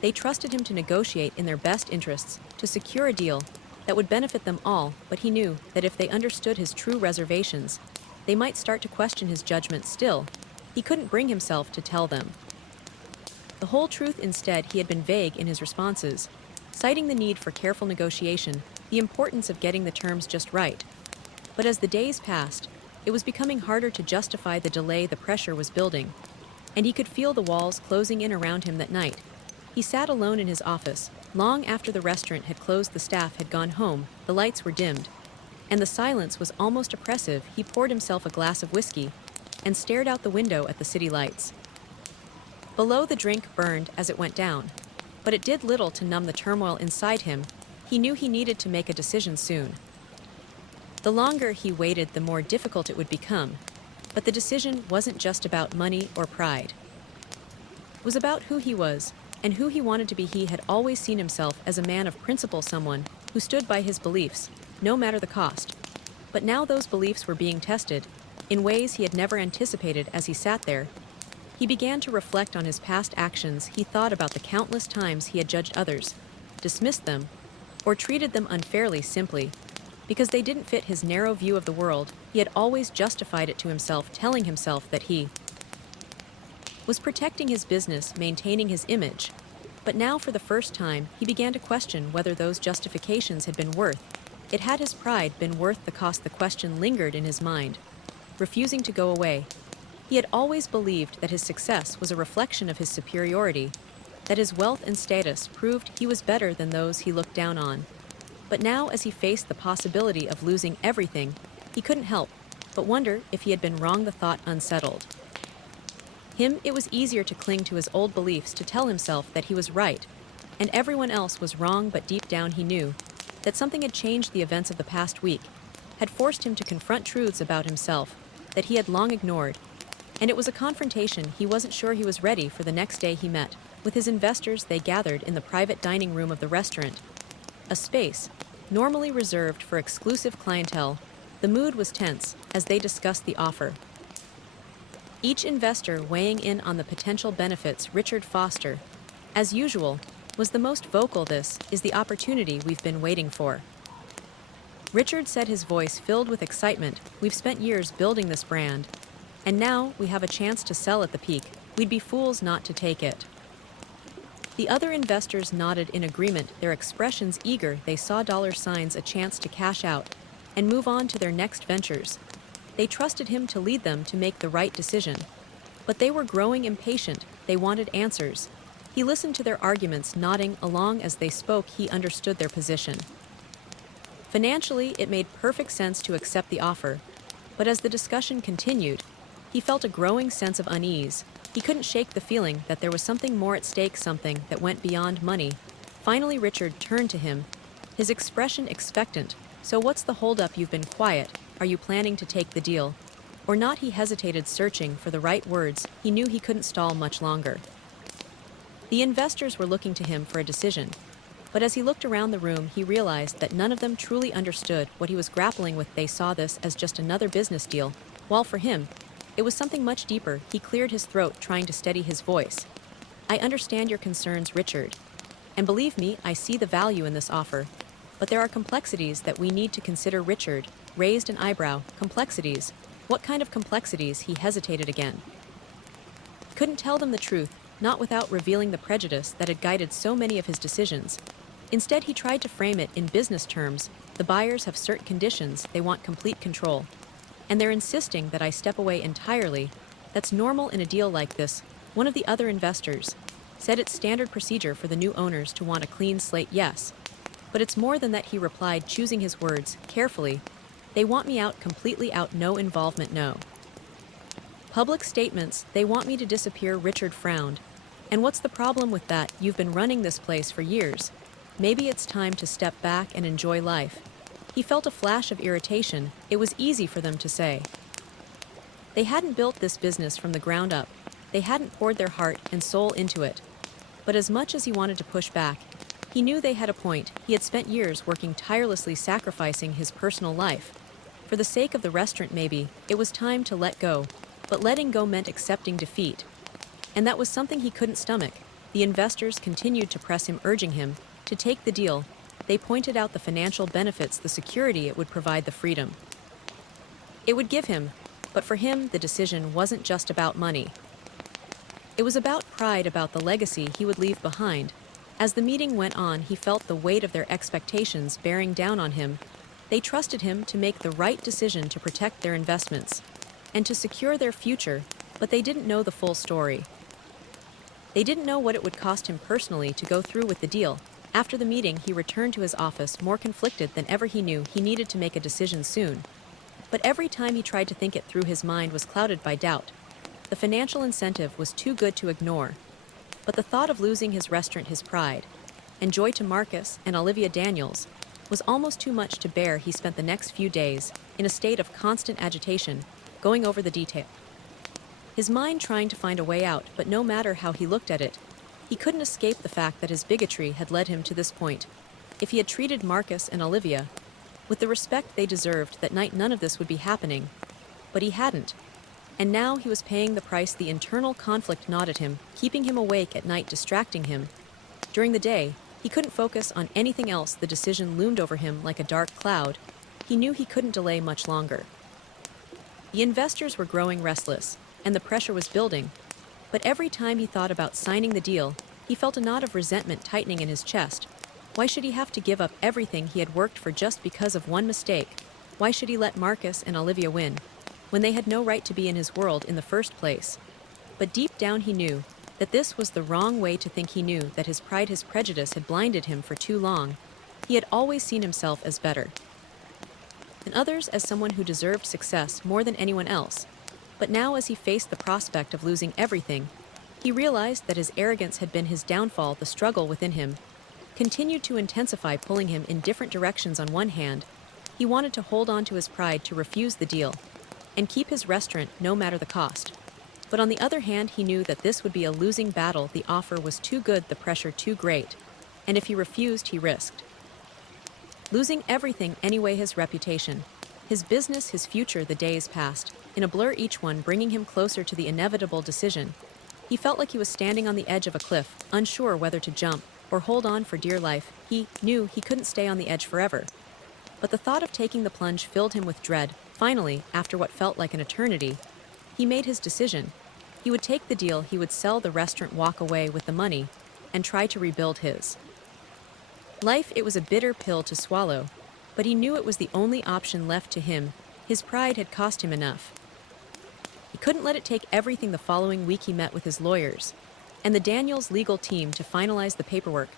They trusted him to negotiate in their best interests, to secure a deal that would benefit them all. But he knew that if they understood his true reservations, they might start to question his judgment. Still, he couldn't bring himself to tell them the whole truth. Instead, he had been vague in his responses, citing the need for careful negotiation, the importance of getting the terms just right. But as the days passed, it was becoming harder to justify the delay. The pressure was building, and he could feel the walls closing in around him. That night, he sat alone in his office, long after the restaurant had closed. The staff had gone home, the lights were dimmed, and the silence was almost oppressive. He poured himself a glass of whiskey and stared out the window at the city lights. Below, the drink burned as it went down, but it did little to numb the turmoil inside him. He knew he needed to make a decision soon. The longer he waited, the more difficult it would become. But the decision wasn't just about money or pride. It was about who he was and who he wanted to be. He had always seen himself as a man of principle, someone who stood by his beliefs, no matter the cost. But now those beliefs were being tested in ways he had never anticipated. As he sat there, he began to reflect on his past actions. He thought about the countless times he had judged others, dismissed them, or treated them unfairly simply because they didn't fit his narrow view of the world. He had always justified it to himself, telling himself that he was protecting his business, maintaining his image. But now, for the first time, he began to question whether those justifications had been worth. It had his pride been worth the cost? The question lingered in his mind, refusing to go away. He had always believed that his success was a reflection of his superiority, that his wealth and status proved he was better than those he looked down on. But now, as he faced the possibility of losing everything, he couldn't help but wonder if he had been wrong. The thought unsettled him. It was easier to cling to his old beliefs, to tell himself that he was right and everyone else was wrong, but deep down he knew that something had changed. The events of the past week had forced him to confront truths about himself that he had long ignored, and it was a confrontation he wasn't sure he was ready for. The next day he met with his investors. They gathered in the private dining room of the restaurant, a space normally reserved for exclusive clientele. The mood was tense as they discussed the offer, each investor weighing in on the potential benefits. Richard Foster, as usual, was the most vocal. "This is the opportunity we've been waiting for," Richard said, his voice filled with excitement. "We've spent years building this brand, and now we have a chance to sell at the peak. We'd be fools not to take it." The other investors nodded in agreement, their expressions eager. They saw dollar signs, a chance to cash out and move on to their next ventures. They trusted him to lead them to make the right decision. But they were growing impatient. They wanted answers. He listened to their arguments, nodding along as they spoke. He understood their position. Financially, it made perfect sense to accept the offer. But as the discussion continued, he felt a growing sense of unease. He couldn't shake the feeling that there was something more at stake, something that went beyond money. Finally, Richard turned to him, his expression expectant. "So what's the holdup? You've been quiet. Are you planning to take the deal or not?" He hesitated, searching for the right words. He knew he couldn't stall much longer. The investors were looking to him for a decision, but as he looked around the room, he realized that none of them truly understood what he was grappling with. They saw this as just another business deal, while for him, it was something much deeper. He cleared his throat, trying to steady his voice. "I understand your concerns, Richard. And believe me, I see the value in this offer. But there are complexities that we need to consider." Richard raised an eyebrow. "Complexities? What kind of complexities?" He hesitated again. Couldn't tell them the truth, not without revealing the prejudice that had guided so many of his decisions. Instead, he tried to frame it in business terms. "The buyers have certain conditions, they want complete control. And they're insisting that I step away entirely. That's normal in a deal like this," one of the other investors said. "It's standard procedure for the new owners to want a clean slate." "Yes. But it's more than that," he replied, choosing his words carefully. "They want me out, completely out, no involvement, no public statements. They want me to disappear." Richard frowned. "And what's the problem with that? You've been running this place for years. Maybe it's time to step back and enjoy life." He felt a flash of irritation. It was easy for them to say. They hadn't built this business from the ground up. They hadn't poured their heart and soul into it. But as much as he wanted to push back, he knew they had a point. He had spent years working tirelessly, sacrificing his personal life. For the sake of the restaurant, maybe it was time to let go. But letting go meant accepting defeat. And that was something he couldn't stomach. The investors continued to press him, urging him to take the deal. They pointed out the financial benefits, the security it would provide, the freedom it would give him. But for him, the decision wasn't just about money. It was about pride, about the legacy he would leave behind. As the meeting went on, he felt the weight of their expectations bearing down on him. They trusted him to make the right decision, to protect their investments and to secure their future, but they didn't know the full story. They didn't know what it would cost him personally to go through with the deal. After the meeting, he returned to his office, more conflicted than ever. He knew he needed to make a decision soon. But every time he tried to think it through, his mind was clouded by doubt. The financial incentive was too good to ignore. But the thought of losing his restaurant, his pride, and joy to Marcus and Olivia Daniels was almost too much to bear. He spent the next few days in a state of constant agitation, going over the detail. His mind trying to find a way out, but no matter how he looked at it, he couldn't escape the fact that his bigotry had led him to this point. If he had treated Marcus and Olivia with the respect they deserved that night, none of this would be happening. But he hadn't. And now he was paying the price. The internal conflict gnawed at him, keeping him awake at night, distracting him. During the day, he couldn't focus on anything else. The decision loomed over him like a dark cloud. He knew he couldn't delay much longer. The investors were growing restless, and the pressure was building. But every time he thought about signing the deal, He felt a knot of resentment tightening in his chest. Why should he have to give up everything he had worked for just because of one mistake? Why should he let Marcus and Olivia win, when they had no right to be in his world in the first place? But deep down he knew that this was the wrong way to think. He knew that his pride, his prejudice had blinded him for too long. He had always seen himself as better and others as someone who deserved success more than anyone else. But now, as he faced the prospect of losing everything, he realized that his arrogance had been his downfall. The struggle within him continued to intensify, pulling him in different directions. On one hand, he wanted to hold on to his pride, to refuse the deal, and keep his restaurant no matter the cost. But on the other hand, he knew that this would be a losing battle. The offer was too good, the pressure too great, and if he refused, he risked losing everything anyway: his reputation, his business, his future. The days passed in a blur, each one bringing him closer to the inevitable decision. He felt like he was standing on the edge of a cliff, unsure whether to jump or hold on for dear life. He knew he couldn't stay on the edge forever, but the thought of taking the plunge filled him with dread. Finally, after what felt like an eternity, he made his decision. He would take the deal, he would sell the restaurant, walk away with the money, and try to rebuild his life. It was a bitter pill to swallow, but he knew it was the only option left to him. His pride had cost him enough. He couldn't let it take everything. The following week he met with his lawyers and the Daniels legal team to finalize the paperwork.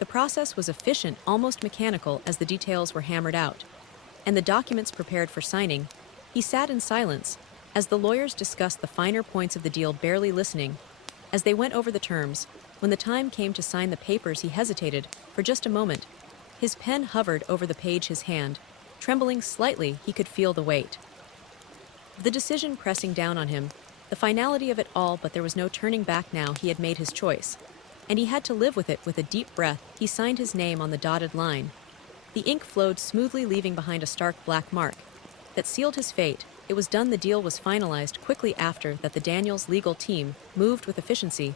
The process was efficient, almost mechanical, as the details were hammered out and the documents prepared for signing. He sat in silence as the lawyers discussed the finer points of the deal, barely listening as they went over the terms. When the time came to sign the papers, he hesitated for just a moment. His pen hovered over the page, his hand trembling slightly. He could feel the weight of the decision pressing down on him, the finality of it all. But there was no turning back now. He had made his choice, and he had to live with it. With a deep breath, he signed his name on the dotted line. The ink flowed smoothly, leaving behind a stark black mark that sealed his fate. It was done. The deal was finalized quickly after that. The Daniels legal team moved with efficiency,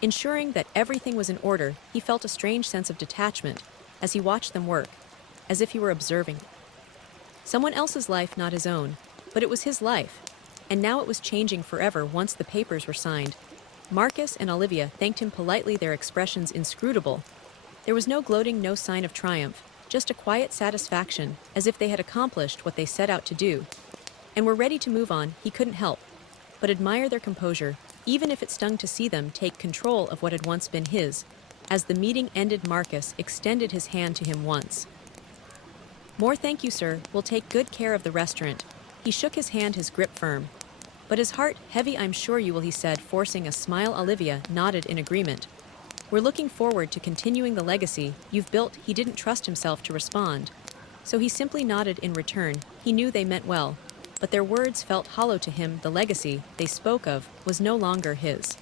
ensuring that everything was in order. He felt a strange sense of detachment as he watched them work, as if he were observing someone else's life, not his own. But it was his life, and now it was changing forever. Once the papers were signed, Marcus and Olivia thanked him politely, their expressions inscrutable. There was no gloating, no sign of triumph, just a quiet satisfaction, as if they had accomplished what they set out to do and were ready to move on. He couldn't help but admire their composure, even if it stung to see them take control of what had once been his. As the meeting ended, Marcus extended his hand to him once more. "Thank you, sir. We'll take good care of the restaurant." He shook his hand, his grip firm, but his heart heavy. "I'm sure you will," he said, forcing a smile. Olivia nodded in agreement. "We're looking forward to continuing the legacy you've built." He didn't trust himself to respond, so he simply nodded in return. He knew they meant well, but their words felt hollow to him. The legacy they spoke of was no longer his.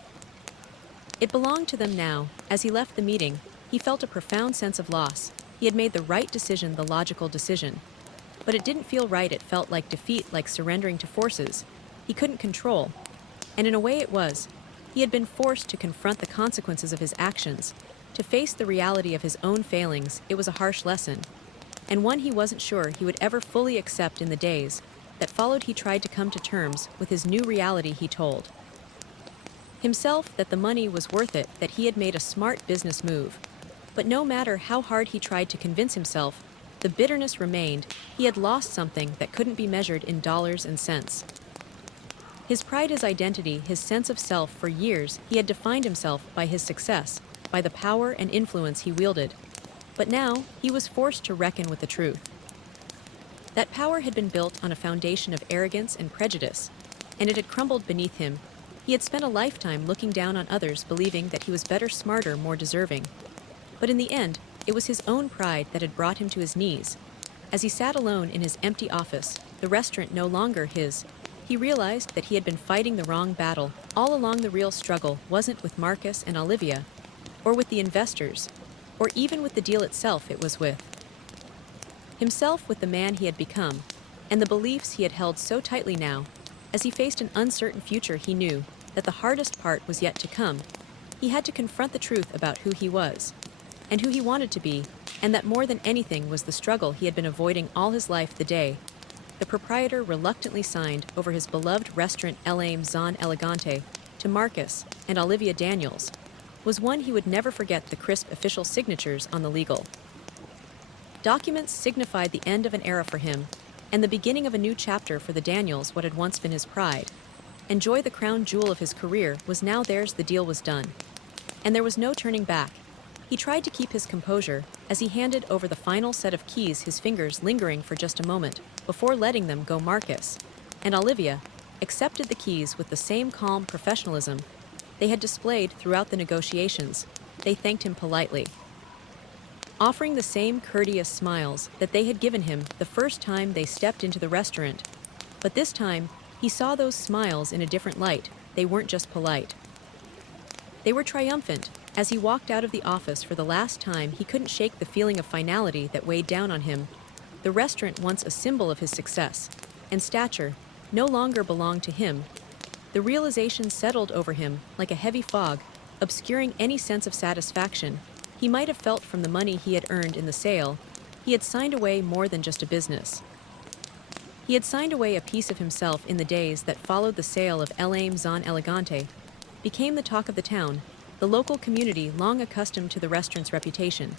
It belonged to them now. As he left the meeting, he felt a profound sense of loss. He had made the right decision, the logical decision, but it didn't feel right. It felt like defeat, like surrendering to forces he couldn't control. And in a way it was. He had been forced to confront the consequences of his actions, to face the reality of his own failings. It was a harsh lesson, and one he wasn't sure he would ever fully accept. In the days that followed, he tried to come to terms with his new reality. He told himself that the money was worth it, that he had made a smart business move. But no matter how hard he tried to convince himself, the bitterness remained. He had lost something that couldn't be measured in dollars and cents. His pride, his identity, his sense of self. For years, he had defined himself by his success, by the power and influence he wielded. But now, he was forced to reckon with the truth. That power had been built on a foundation of arrogance and prejudice, and it had crumbled beneath him. He had spent a lifetime looking down on others, believing that he was better, smarter, more deserving. But in the end, it was his own pride that had brought him to his knees. As he sat alone in his empty office, the restaurant no longer his, he realized that he had been fighting the wrong battle. All along, the real struggle wasn't with Marcus and Olivia, or with the investors, or even with the deal itself. It was with himself, with the man he had become, and the beliefs he had held so tightly. Now, as he faced an uncertain future, he knew that the hardest part was yet to come. He had to confront the truth about who he was and who he wanted to be, and that more than anything was the struggle he had been avoiding all his life. The day the proprietor reluctantly signed over his beloved restaurant, El Maison Elegante, to Marcus and Olivia Daniels, was one he would never forget: the crisp official signatures on the legal documents signified the end of an era for him, and the beginning of a new chapter for the Daniels. What had once been his pride and joy, the crown jewel of his career, was now theirs. The deal was done, and there was no turning back. He tried to keep his composure as he handed over the final set of keys, his fingers lingering for just a moment before letting them go. Marcus and Olivia accepted the keys with the same calm professionalism they had displayed throughout the negotiations. They thanked him politely, offering the same courteous smiles that they had given him the first time they stepped into the restaurant. But this time, he saw those smiles in a different light. They weren't just polite. They were triumphant. As he walked out of the office for the last time, he couldn't shake the feeling of finality that weighed down on him. The restaurant, once a symbol of his success and stature, no longer belonged to him. The realization settled over him like a heavy fog, obscuring any sense of satisfaction he might have felt from the money he had earned in the sale. He had signed away more than just a business. He had signed away a piece of himself. In the days that followed the sale of El Zon Elegante became the talk of the town. The local community, long accustomed to the restaurant's reputation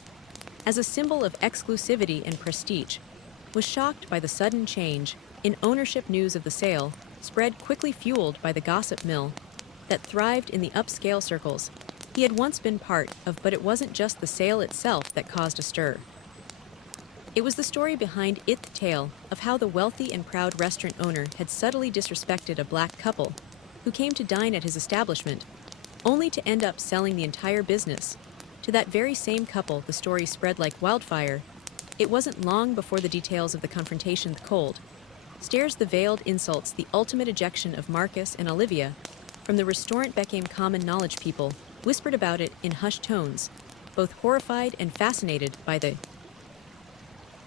as a symbol of exclusivity and prestige, was shocked by the sudden change in ownership. News of the sale spread quickly, fueled by the gossip mill that thrived in the upscale circles he had once been part of. But it wasn't just the sale itself that caused a stir. It was the story behind it, the tale of how the wealthy and proud restaurant owner had subtly disrespected a black couple who came to dine at his establishment, only to end up selling the entire business to that very same couple. The story spread like wildfire. It wasn't long before the details of the confrontation, the cold stares, the veiled insults, the ultimate ejection of Marcus and Olivia from the restaurant became common knowledge. People whispered about it in hushed tones, both horrified and fascinated by the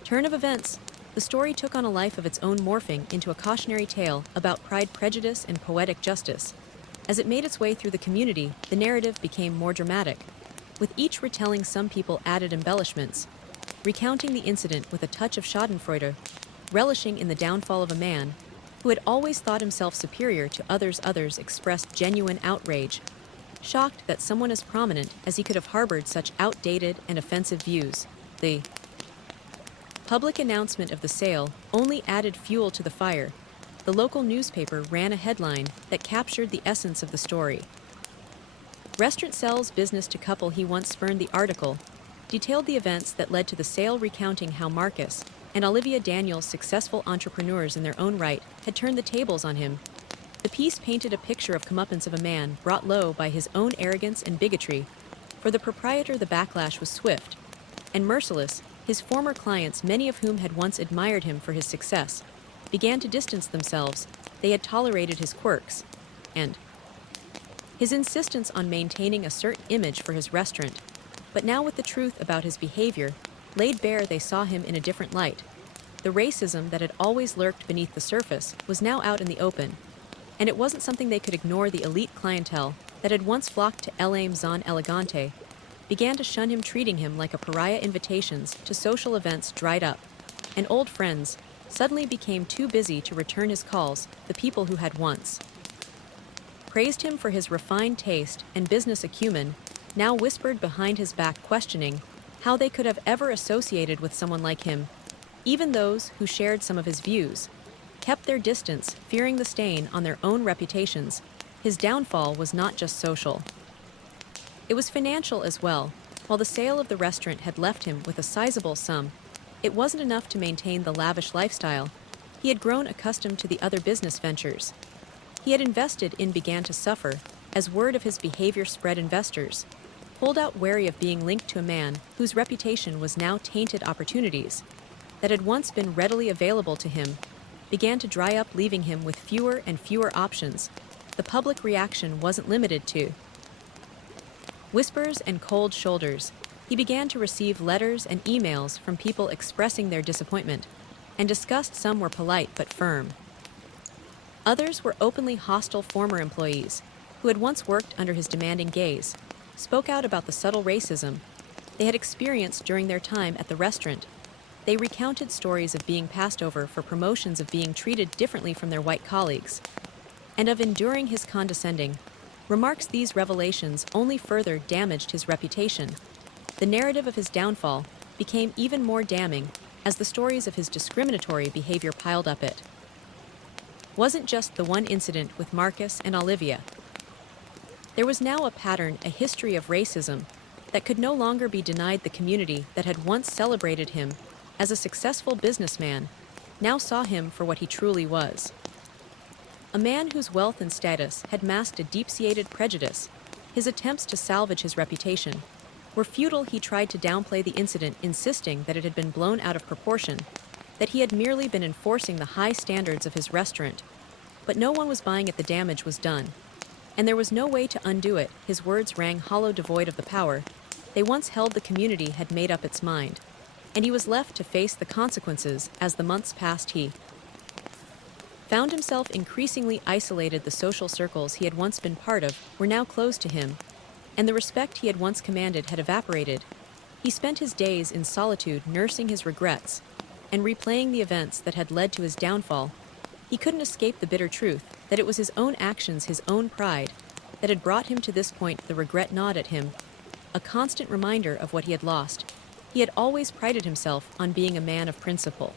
turn of events. The story took on a life of its own, morphing into a cautionary tale about pride, prejudice, and poetic justice. As it made its way through the community, the narrative became more dramatic. With each retelling, some people added embellishments, recounting the incident with a touch of schadenfreude, relishing in the downfall of a man who had always thought himself superior to others. Others expressed genuine outrage, shocked that someone as prominent as he could have harbored such outdated and offensive views. The public announcement of the sale only added fuel to the fire. The local newspaper ran a headline that captured the essence of the story. Restaurant sells business to couple he once spurned. The article detailed the events that led to the sale, recounting how Marcus and Olivia Daniels, successful entrepreneurs in their own right, had turned the tables on him. The piece painted a picture of comeuppance of a man brought low by his own arrogance and bigotry. For the proprietor, the backlash was swift and merciless. His former clients, many of whom had once admired him for his success, began to distance themselves. They had tolerated his quirks and his insistence on maintaining a certain image for his restaurant. But now, with the truth about his behavior laid bare, they saw him in a different light. The racism that had always lurked beneath the surface was now out in the open, and it wasn't something they could ignore. The elite clientele that had once flocked to El Zon Elegante began to shun him, treating him like a pariah. Invitations to social events dried up, and old friends suddenly became too busy to return his calls. The people who had once praised him for his refined taste and business acumen now whispered behind his back, questioning how they could have ever associated with someone like him. Even those who shared some of his views kept their distance, fearing the stain on their own reputations. His downfall was not just social. It was financial as well. While the sale of the restaurant had left him with a sizable sum, it wasn't enough to maintain the lavish lifestyle he had grown accustomed to. The other business ventures he had invested in began to suffer as word of his behavior spread. Investors pulled out, wary of being linked to a man whose reputation was now tainted. Opportunities that had once been readily available to him began to dry up, leaving him with fewer and fewer options. The public reaction wasn't limited to whispers and cold shoulders. He began to receive letters and emails from people expressing their disappointment and disgust. Some were polite but firm. Others were openly hostile. Former employees who had once worked under his demanding gaze spoke out about the subtle racism they had experienced during their time at the restaurant. They recounted stories of being passed over for promotions, of being treated differently from their white colleagues, and of enduring his condescending remarks these revelations only further damaged his reputation. The narrative of his downfall became even more damning as the stories of his discriminatory behavior piled up. It wasn't just the one incident with Marcus and Olivia. There was now a pattern, a history of racism that could no longer be denied. The community that had once celebrated him as a successful businessman now saw him for what he truly was. A man whose wealth and status had masked a deep-seated prejudice. His attempts to salvage his reputation were futile. He tried to downplay the incident, insisting that it had been blown out of proportion, that he had merely been enforcing the high standards of his restaurant. But no one was buying it. The damage was done, and there was no way to undo it. His words rang hollow, devoid of the power they once held. The community had made up its mind, and he was left to face the consequences. As the months passed, he found himself increasingly isolated. The social circles he had once been part of were now closed to him, and the respect he had once commanded had evaporated. He spent his days in solitude, nursing his regrets and replaying the events that had led to his downfall. He couldn't escape the bitter truth that it was his own actions, his own pride, that had brought him to this point. The regret gnawed at him, a constant reminder of what he had lost. He had always prided himself on being a man of principle,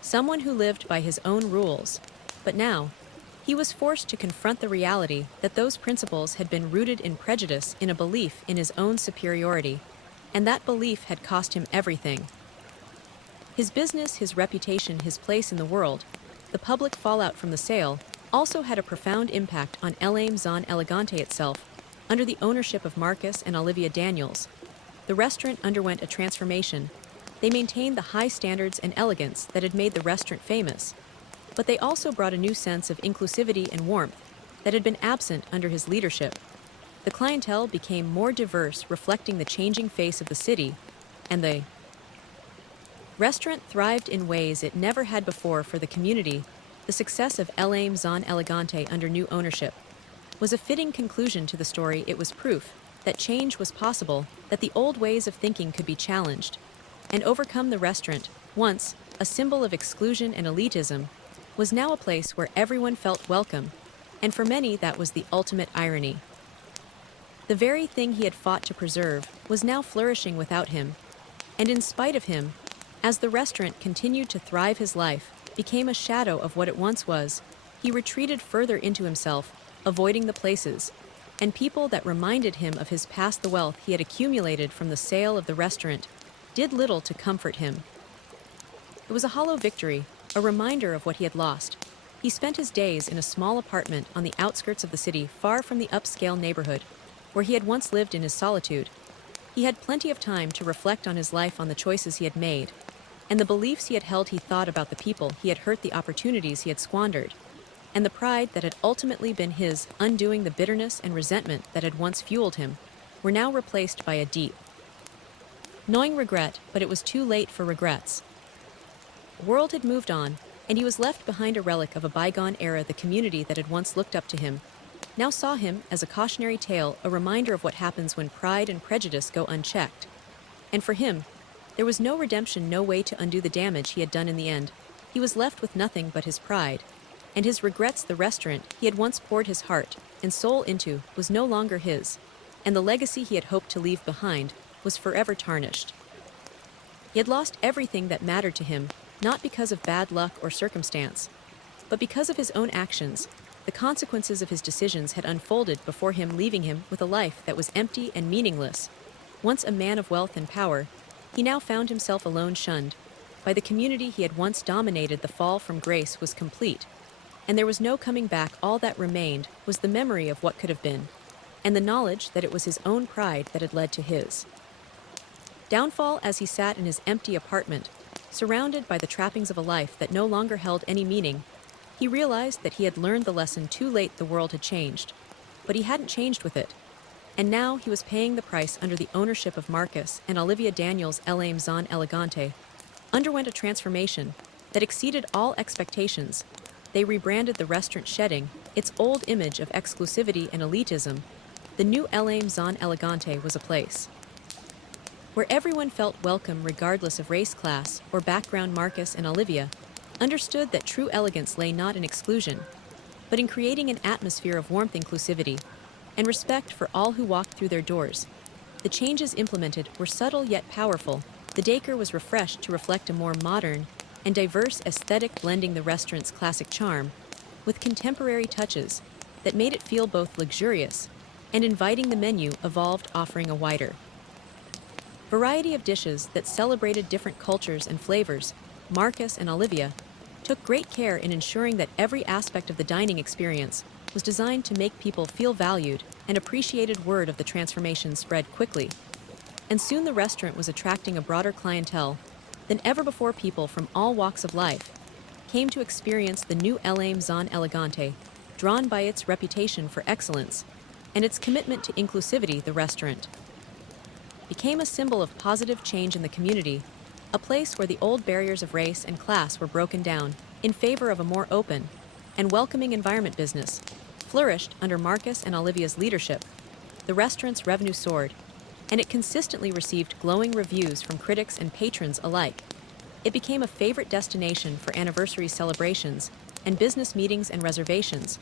someone who lived by his own rules, but now he was forced to confront the reality that those principles had been rooted in prejudice, in a belief in his own superiority, and that belief had cost him everything. His business, his reputation, his place in the world. The public fallout from the sale also had a profound impact on El Aim Zon Elegante itself. Under the ownership of Marcus and Olivia Daniels, the restaurant underwent a transformation. They maintained the high standards and elegance that had made the restaurant famous, but they also brought a new sense of inclusivity and warmth that had been absent under his leadership. The clientele became more diverse, reflecting the changing face of the city, and the restaurant thrived in ways it never had before. For the community, the success of El Aim Zon Elegante under new ownership was a fitting conclusion to the story. It was proof that change was possible, that the old ways of thinking could be challenged and overcome. The restaurant, once a symbol of exclusion and elitism, was now a place where everyone felt welcome, and for many that was the ultimate irony. The very thing he had fought to preserve was now flourishing without him, and in spite of him. As the restaurant continued to thrive, his life became a shadow of what it once was. He retreated further into himself, avoiding the places and people that reminded him of his past. The wealth he had accumulated from the sale of the restaurant did little to comfort him. It was a hollow victory, a reminder of what he had lost. He spent his days in a small apartment on the outskirts of the city, far from the upscale neighborhood where he had once lived in his solitude. He had plenty of time to reflect on his life, on the choices he had made, and the beliefs he had held. He thought about the people he had hurt, the opportunities he had squandered, and the pride that had ultimately been his. Undoing the bitterness and resentment that had once fueled him were now replaced by a deep, gnawing regret. But it was too late for regrets. The world had moved on, and he was left behind, a relic of a bygone era. The community that had once looked up to him now saw him as a cautionary tale, a reminder of what happens when pride and prejudice go unchecked. And for him, there was no redemption, no way to undo the damage he had done. In the end, he was left with nothing but his pride and his regrets. The restaurant he had once poured his heart and soul into was no longer his, and the legacy he had hoped to leave behind was forever tarnished. He had lost everything that mattered to him, not because of bad luck or circumstance, but because of his own actions. The consequences of his decisions had unfolded before him, leaving him with a life that was empty and meaningless. Once a man of wealth and power, he now found himself alone, shunned by the community he had once dominated. The fall from grace was complete, and there was no coming back. All that remained was the memory of what could have been, and the knowledge that it was his own pride that had led to his downfall. As he sat in his empty apartment, surrounded by the trappings of a life that no longer held any meaning, he realized that he had learned the lesson too late. The world had changed, but he hadn't changed with it. And now he was paying the price. Under the ownership of Marcus and Olivia Daniels, El Aim Zon Elegante underwent a transformation that exceeded all expectations. They rebranded the restaurant, shedding its old image of exclusivity and elitism. The new El Aim Zon Elegante was a place where everyone felt welcome regardless of race, class, or background. Marcus and Olivia understood that true elegance lay not in exclusion, but in creating an atmosphere of warmth, inclusivity, and respect for all who walked through their doors. The changes implemented were subtle yet powerful. The decor was refreshed to reflect a more modern and diverse aesthetic, blending the restaurant's classic charm with contemporary touches that made it feel both luxurious and inviting. The menu evolved, offering a wider variety of dishes that celebrated different cultures and flavors. Marcus and Olivia took great care in ensuring that every aspect of the dining experience was designed to make people feel valued and appreciated. Word of the transformation spread quickly, and soon the restaurant was attracting a broader clientele than ever before. People from all walks of life came to experience the new La Maison Elegante, drawn by its reputation for excellence and its commitment to inclusivity. The restaurant became a symbol of positive change in the community, a place where the old barriers of race and class were broken down in favor of a more open and welcoming environment. Business flourished under Marcus and Olivia's leadership. The restaurant's revenue soared, and it consistently received glowing reviews from critics and patrons alike. It became a favorite destination for anniversary celebrations, and business meetings and reservations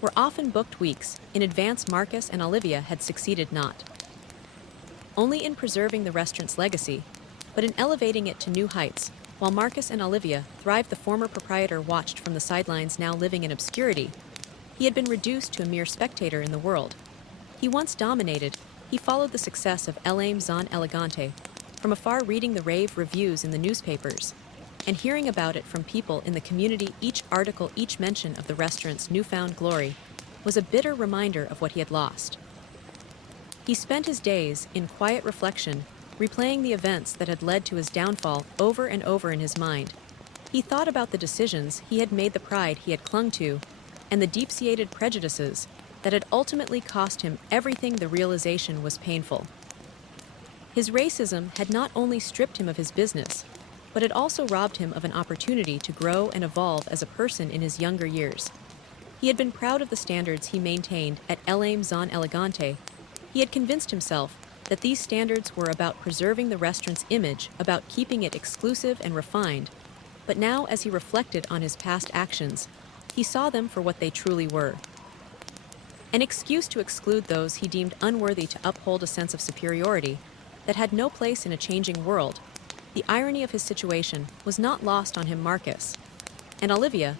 were often booked weeks in advance. Marcus and Olivia had succeeded not only in preserving the restaurant's legacy, but in elevating it to new heights. While Marcus and Olivia thrived, the former proprietor watched from the sidelines, now living in obscurity. He had been reduced to a mere spectator in the world he once dominated. He followed the success of La Maison Elegante from afar, reading the rave reviews in the newspapers and hearing about it from people in the community. Each article, each mention of the restaurant's newfound glory was a bitter reminder of what he had lost. He spent his days in quiet reflection, replaying the events that had led to his downfall over and over in his mind. He thought about the decisions he had made, the pride he had clung to, and the deep-seated prejudices that had ultimately cost him everything. The realization was painful. His racism had not only stripped him of his business, but it also robbed him of an opportunity to grow and evolve as a person in his younger years. He had been proud of the standards he maintained at La Maison Elegante. He had convinced himself that these standards were about preserving the restaurant's image, about keeping it exclusive and refined. But now, as he reflected on his past actions, he saw them for what they truly were: an excuse to exclude those he deemed unworthy, to uphold a sense of superiority that had no place in a changing world. The irony of his situation was not lost on him. Marcus and Olivia,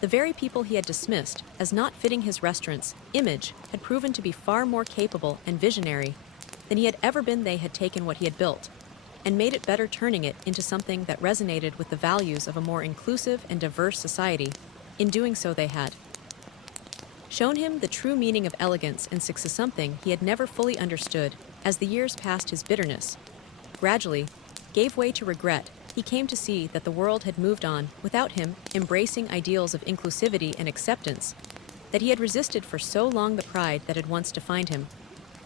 the very people he had dismissed as not fitting his restaurant's image, had proven to be far more capable and visionary than he had ever been. They had taken what he had built and made it better, turning it into something that resonated with the values of a more inclusive and diverse society. In doing so, they had shown him the true meaning of elegance and success, something he had never fully understood. As the years passed, his bitterness gradually gave way to regret. He came to see that the world had moved on without him, embracing ideals of inclusivity and acceptance that he had resisted for so long. The pride that had once defined him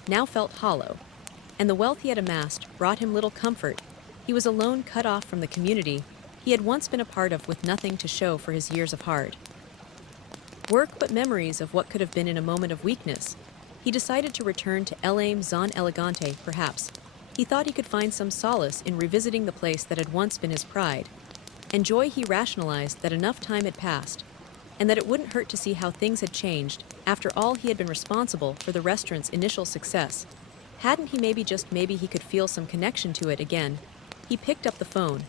now felt hollow, and the wealth he had amassed brought him little comfort. He was alone, cut off from the community he had once been a part of, with nothing to show for his years of hard work but memories of what could have been. In a moment of weakness, he decided to return to La Maison Elegante. Perhaps he thought he could find some solace in revisiting the place that had once been his pride and joy. He rationalized that enough time had passed, and that it wouldn't hurt to see how things had changed. After all, he had been responsible for the restaurant's initial success. Hadn't he? Maybe, just maybe, he could feel some connection to it again. He picked up the phone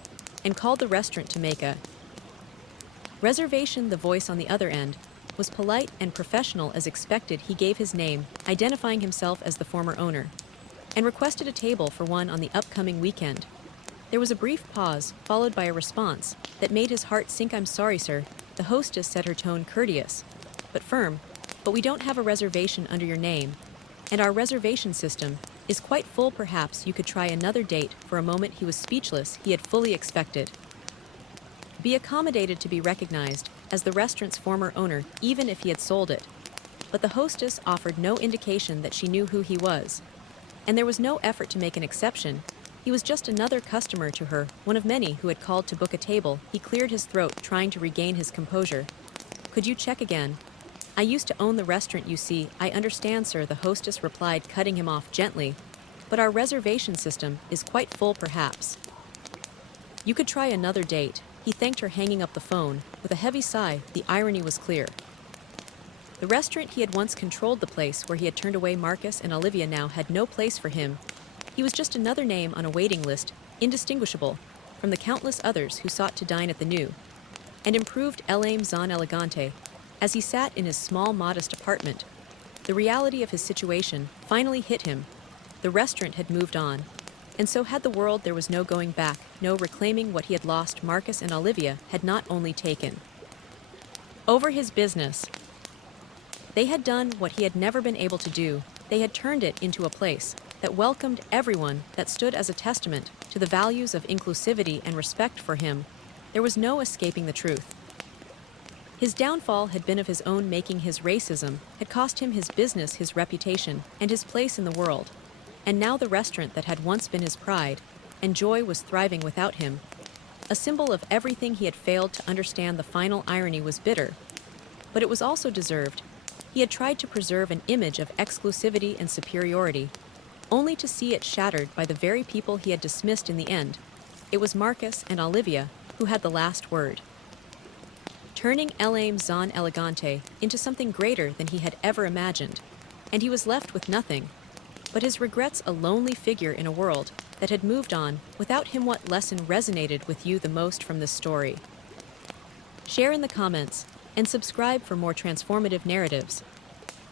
and called the restaurant to make a reservation. The voice on the other end was polite and professional as expected. He gave his name, identifying himself as the former owner, and requested a table for one on the upcoming weekend. There was a brief pause, followed by a response that made his heart sink. "I'm sorry, sir," the hostess said, her tone courteous but firm, "but we don't have a reservation under your name, and our reservation system is quite full. Perhaps you could try another date." For a moment he was speechless. He had fully expected be accommodated, to be recognized as the restaurant's former owner, even if he had sold it. But the hostess offered no indication that she knew who he was, and there was no effort to make an exception. He was just another customer to her, one of many who had called to book a table. He cleared his throat, trying to regain his composure. "Could you check again? I used to own the restaurant, you see." "I understand, sir," the hostess replied, cutting him off gently, "but our reservation system is quite full. Perhaps you could try another date." He thanked her, hanging up the phone with a heavy sigh. The irony was clear. The restaurant he had once controlled, the place where he had turned away Marcus and Olivia, now had no place for him. He was just another name on a waiting list, indistinguishable from the countless others who sought to dine at the new and improved El Zon Elegante. As he sat in his small, modest apartment, the reality of his situation finally hit him. The restaurant had moved on, and so had the world. There was no going back, no reclaiming what he had lost. Marcus and Olivia had not only taken over his business, they had done what he had never been able to do. They had turned it into a place that welcomed everyone, that stood as a testament to the values of inclusivity and respect for him. There was no escaping the truth. His downfall had been of his own making. His racism had cost him his business, his reputation, and his place in the world. And now the restaurant that had once been his pride and joy was thriving without him. A symbol of everything he had failed to understand. The final irony was bitter, but it was also deserved. He had tried to preserve an image of exclusivity and superiority, only to see it shattered by the very people he had dismissed in the end. It was Marcus and Olivia who had the last word, turning El Zon Elegante into something greater than he had ever imagined. And he was left with nothing but his regrets, a lonely figure in a world that had moved on without him. What lesson resonated with you the most from this story? Share in the comments and subscribe for more transformative narratives.